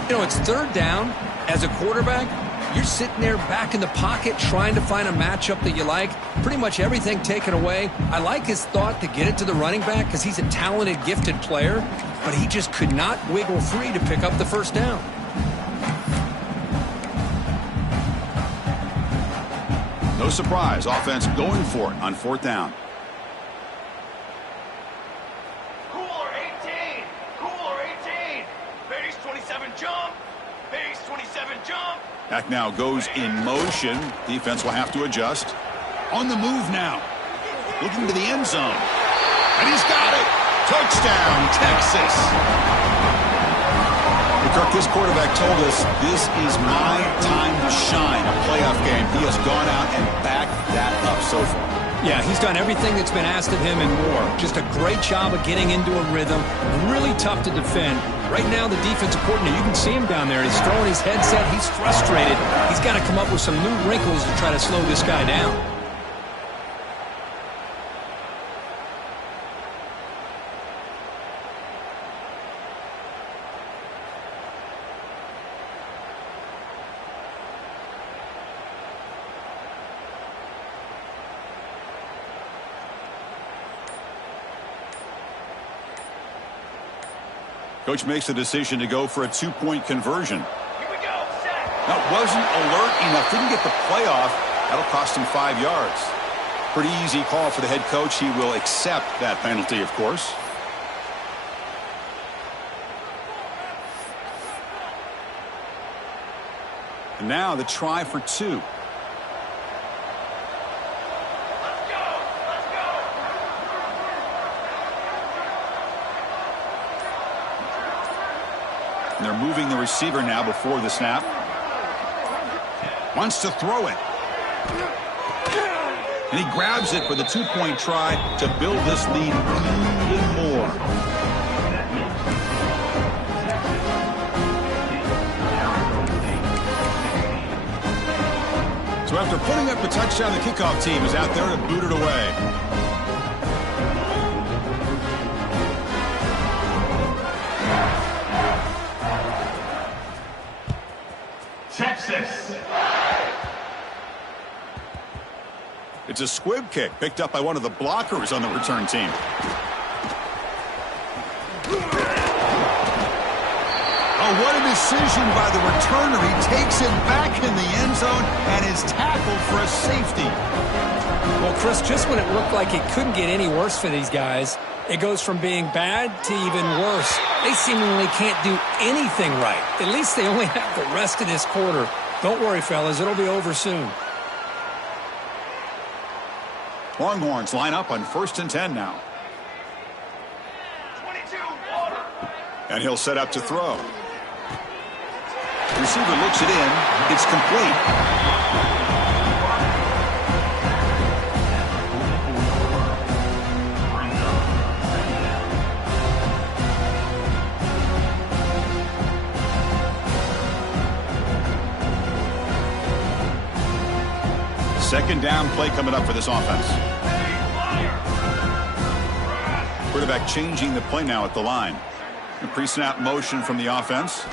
You know, it's third down. As a quarterback, you're sitting there back in the pocket trying to find a matchup that you like. Pretty much everything taken away. I like his thought to get it to the running back because he's a talented, gifted player. But he just could not wiggle free to pick up the first down. No surprise, offense going for it on fourth down. Cooler 18. Cooler 18. Base 27 jump. Base 27 jump. Back now goes in motion. Defense will have to adjust. On the move now. Looking to the end zone. And he's got it. Touchdown, Texas. Kirk, this quarterback told us this is my time to shine. A playoff game. He has gone out and backed that up so far. Yeah, he's done everything that's been asked of him and more. Just a great job of getting into a rhythm. Really tough to defend. Right now, the defensive coordinator, you can see him down there. He's throwing his headset. He's frustrated. He's got to come up with some new wrinkles to try to slow this guy down. Coach makes the decision to go for a two-point conversion. Here we go. Set. That wasn't alert enough. Didn't get the play off. That'll cost him 5 yards. Pretty easy call for the head coach. He will accept that penalty, of course. And now the try for two. And they're moving the receiver now before the snap. Wants to throw it. And he grabs it for the two-point try to build this lead even more. So after putting up the touchdown, the kickoff team is out there to boot it away. Texas. It's a squib kick picked up by one of the blockers on the return team. Oh, what a decision by the returner. He takes it back in the end zone and is tackled for a safety. Well, Chris, just when it looked like it couldn't get any worse for these guys, it goes from being bad to even worse. They seemingly can't do anything right. At least they only have the rest of this quarter. Don't worry, fellas. It'll be over soon. Longhorns line up on 1st and 10 now. 22, water. And he'll set up to throw. The receiver looks it in. It's complete. Second down play coming up for this offense. Quarterback changing the play now at the line. A pre-snap motion from the offense.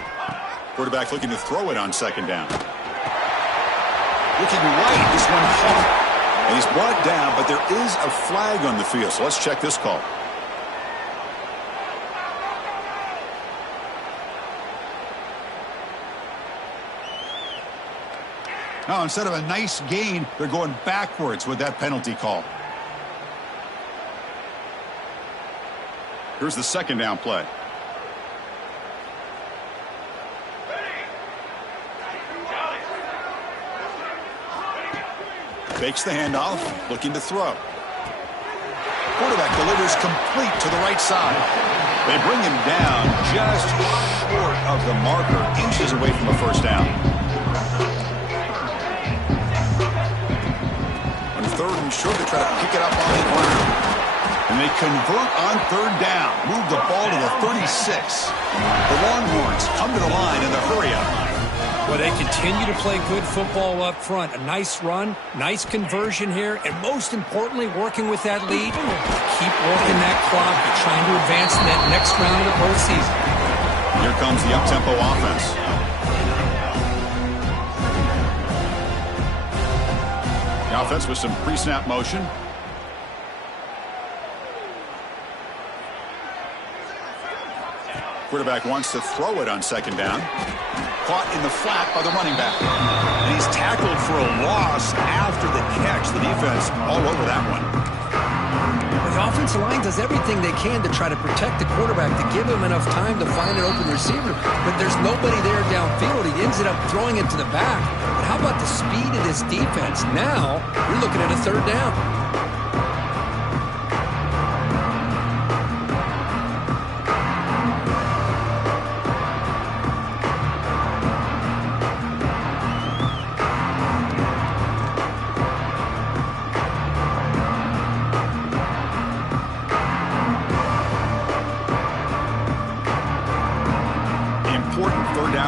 Quarterback looking to throw it on second down. Looking right, this one hard. And he's brought down, but there is a flag on the field. So let's check this call. Now, instead of a nice gain, they're going backwards with that penalty call. Here's the second down play. Fakes the handoff, looking to throw. Quarterback delivers complete to the right side. They bring him down just short of the marker, inches away from a first down. On third and short, they try to pick it up on the ground. And they convert on third down. Move the ball to the 36. The Longhorns come to the line in the hurry-up. Well, they continue to play good football up front. A nice run, nice conversion here, and most importantly, working with that lead. Keep working that clock. You're trying to advance in that next round of the postseason. Here comes the up-tempo offense. The offense with some pre-snap motion. Quarterback wants to throw it on second down. Caught in the flat by the running back. And he's tackled for a loss after the catch. The defense all over that one. The offensive line does everything they can to try to protect the quarterback, to give him enough time to find an open receiver. But there's nobody there downfield. He ends up throwing it to the back. But how about the speed of this defense? Now, you're looking at a third down.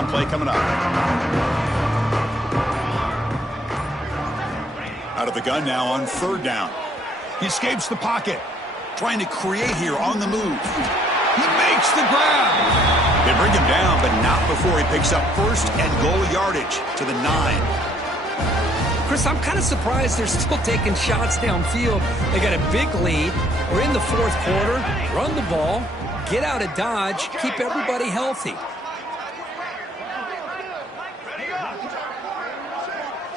Play coming up. Out of the gun now on third down. He escapes the pocket. Trying to create here on the move. He makes the grab. They bring him down, but not before he picks up first and goal yardage to the 9. Chris, I'm kind of surprised they're still taking shots downfield. They got a big lead. We're in the fourth quarter. Run the ball. Get out of Dodge. Keep everybody healthy.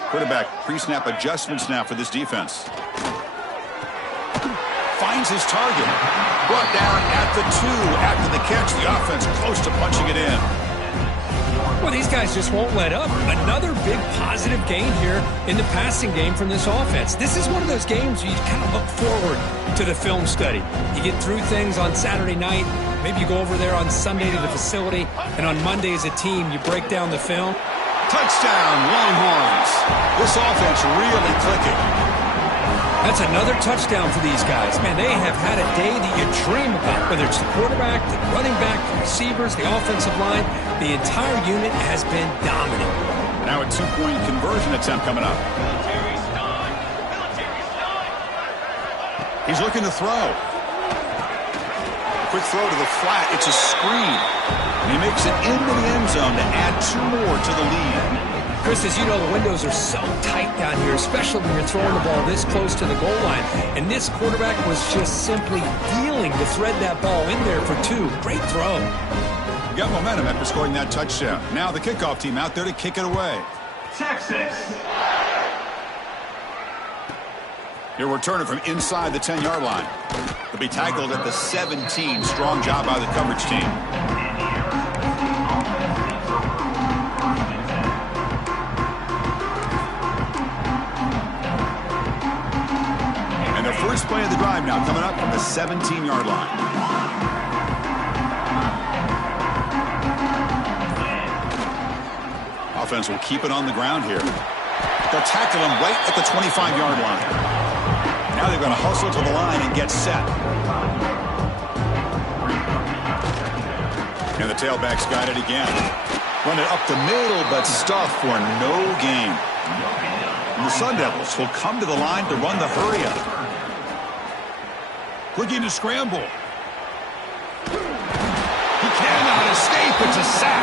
Quarterback pre-snap adjustments now for this defense. Finds his target. Brought down at the 2 after the catch. The offense close to punching it in. Well, these guys just won't let up. Another big positive gain here in the passing game from this offense. This is one of those games where you kind of look forward to the film study. You get through things on Saturday night. Maybe you go over there on Sunday to the facility. And on Monday as a team, you break down the film. Touchdown, Longhorns. This offense really clicking. That's another touchdown for these guys. Man, they have had a day that you dream about, whether it's the quarterback, the running back, the receivers, the offensive line. The entire unit has been dominant. Now a two-point conversion attempt coming up. Military stun! Military stun! He's looking to throw. Quick throw to the flat. It's a screen. And he makes it into the end zone to add 2 more to the lead. Chris, as you know, the windows are so tight down here, especially when you're throwing the ball this close to the goal line. And this quarterback was just simply dealing to thread that ball in there for 2. Great throw. Got momentum after scoring that touchdown. Now the kickoff team out there to kick it away. Texas. He'll return it from inside the 10-yard line. He'll be tackled at the 17. Strong job by the coverage team. And the first play of the drive now coming up from the 17-yard line. Offense will keep it on the ground here. They'll tackle him right at the 25-yard line. Now they're going to hustle to the line and get set. And the tailback's got it again. Run it up the middle, but stuff for no gain. And the Sun Devils will come to the line to run the hurry-up. Looking to scramble. He cannot escape. It's a sack.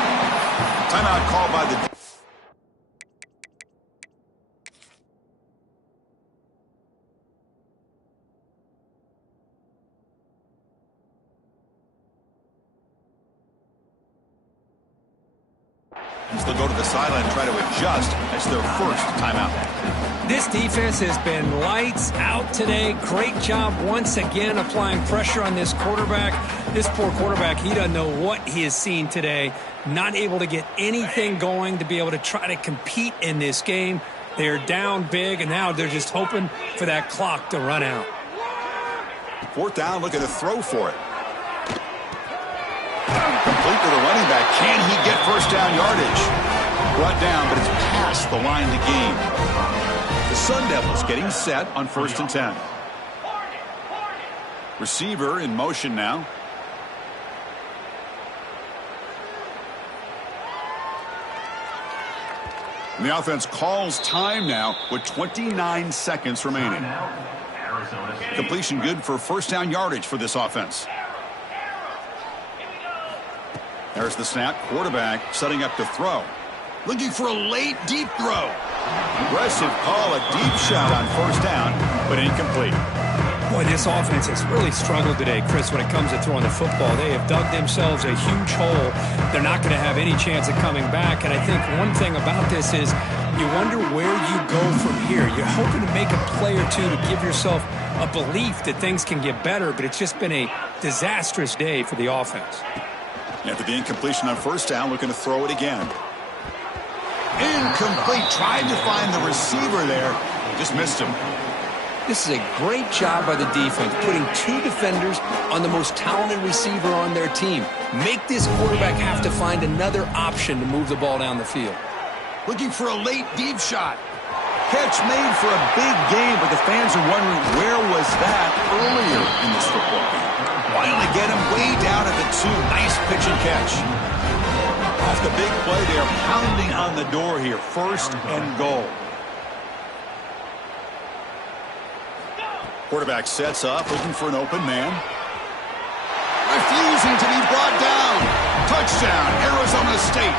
Timeout called by the... They'll go to the sideline and try to adjust. That's their first timeout. This defense has been lights out today. Great job once again applying pressure on this quarterback. This poor quarterback, he doesn't know what he has seen today. Not able to get anything going to be able to try to compete in this game. They're down big, and now they're just hoping for that clock to run out. 4th down, looking to throw for it. Complete to the running back. Can he get first down yardage? Brought down, but it's past the line to gain. The Sun Devils getting set on 1st and 10. Receiver in motion now. And the offense calls time now with 29 seconds remaining. Completion good for first down yardage for this offense. There's the snap. Quarterback setting up to throw. Looking for a late deep throw. Aggressive call, a deep shot on first down, but incomplete. Boy, this offense has really struggled today, Chris, when it comes to throwing the football. They have dug themselves a huge hole. They're not going to have any chance of coming back. And I think one thing about this is you wonder where you go from here. You're hoping to make a play or two to give yourself a belief that things can get better, but it's just been a disastrous day for the offense. After the incompletion on first down, looking to throw it again. Incomplete. Tried to find the receiver there. Just missed him. This is a great job by the defense, putting 2 defenders on the most talented receiver on their team. Make this quarterback have to find another option to move the ball down the field. Looking for a late deep shot. Catch made for a big game, but the fans are wondering where was that earlier in this football game. Finally get him way down at the 2. Nice pitch and catch. Off the big play, they are pounding on the door here. 1st and goal. Quarterback sets up, looking for an open man. Refusing to be brought down. Touchdown, Arizona State.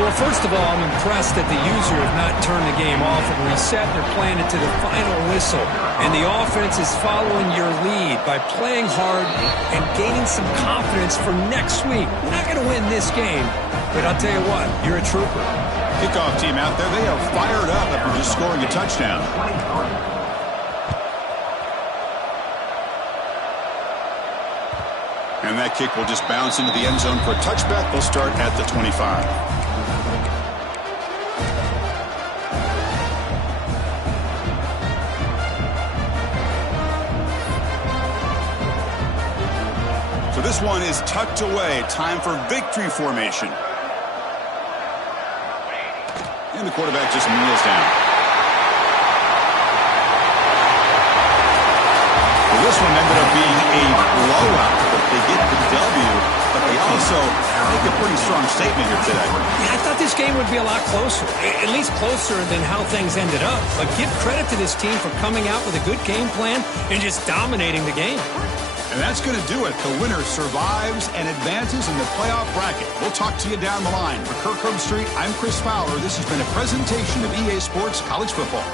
Well, first of all, I'm impressed that the user has not turned the game off and reset. They're playing it to the final whistle. And the offense is following your lead by playing hard and gaining some confidence for next week. We're not going to win this game, but I'll tell you what, you're a trooper. Kickoff team out there, they are fired up after just scoring a touchdown. And that kick will just bounce into the end zone for a touchback. They'll start at the 25. So this one is tucked away. Time for victory formation. And the quarterback just kneels down. This one ended up being a blowout, but they get the W, but they also make a pretty strong statement here today. Yeah, I thought this game would be a lot closer, at least closer than how things ended up. But give credit to this team for coming out with a good game plan and just dominating the game. And that's going to do it. The winner survives and advances in the playoff bracket. We'll talk to you down the line. For Kirk Street, I'm Chris Fowler. This has been a presentation of EA Sports College Football.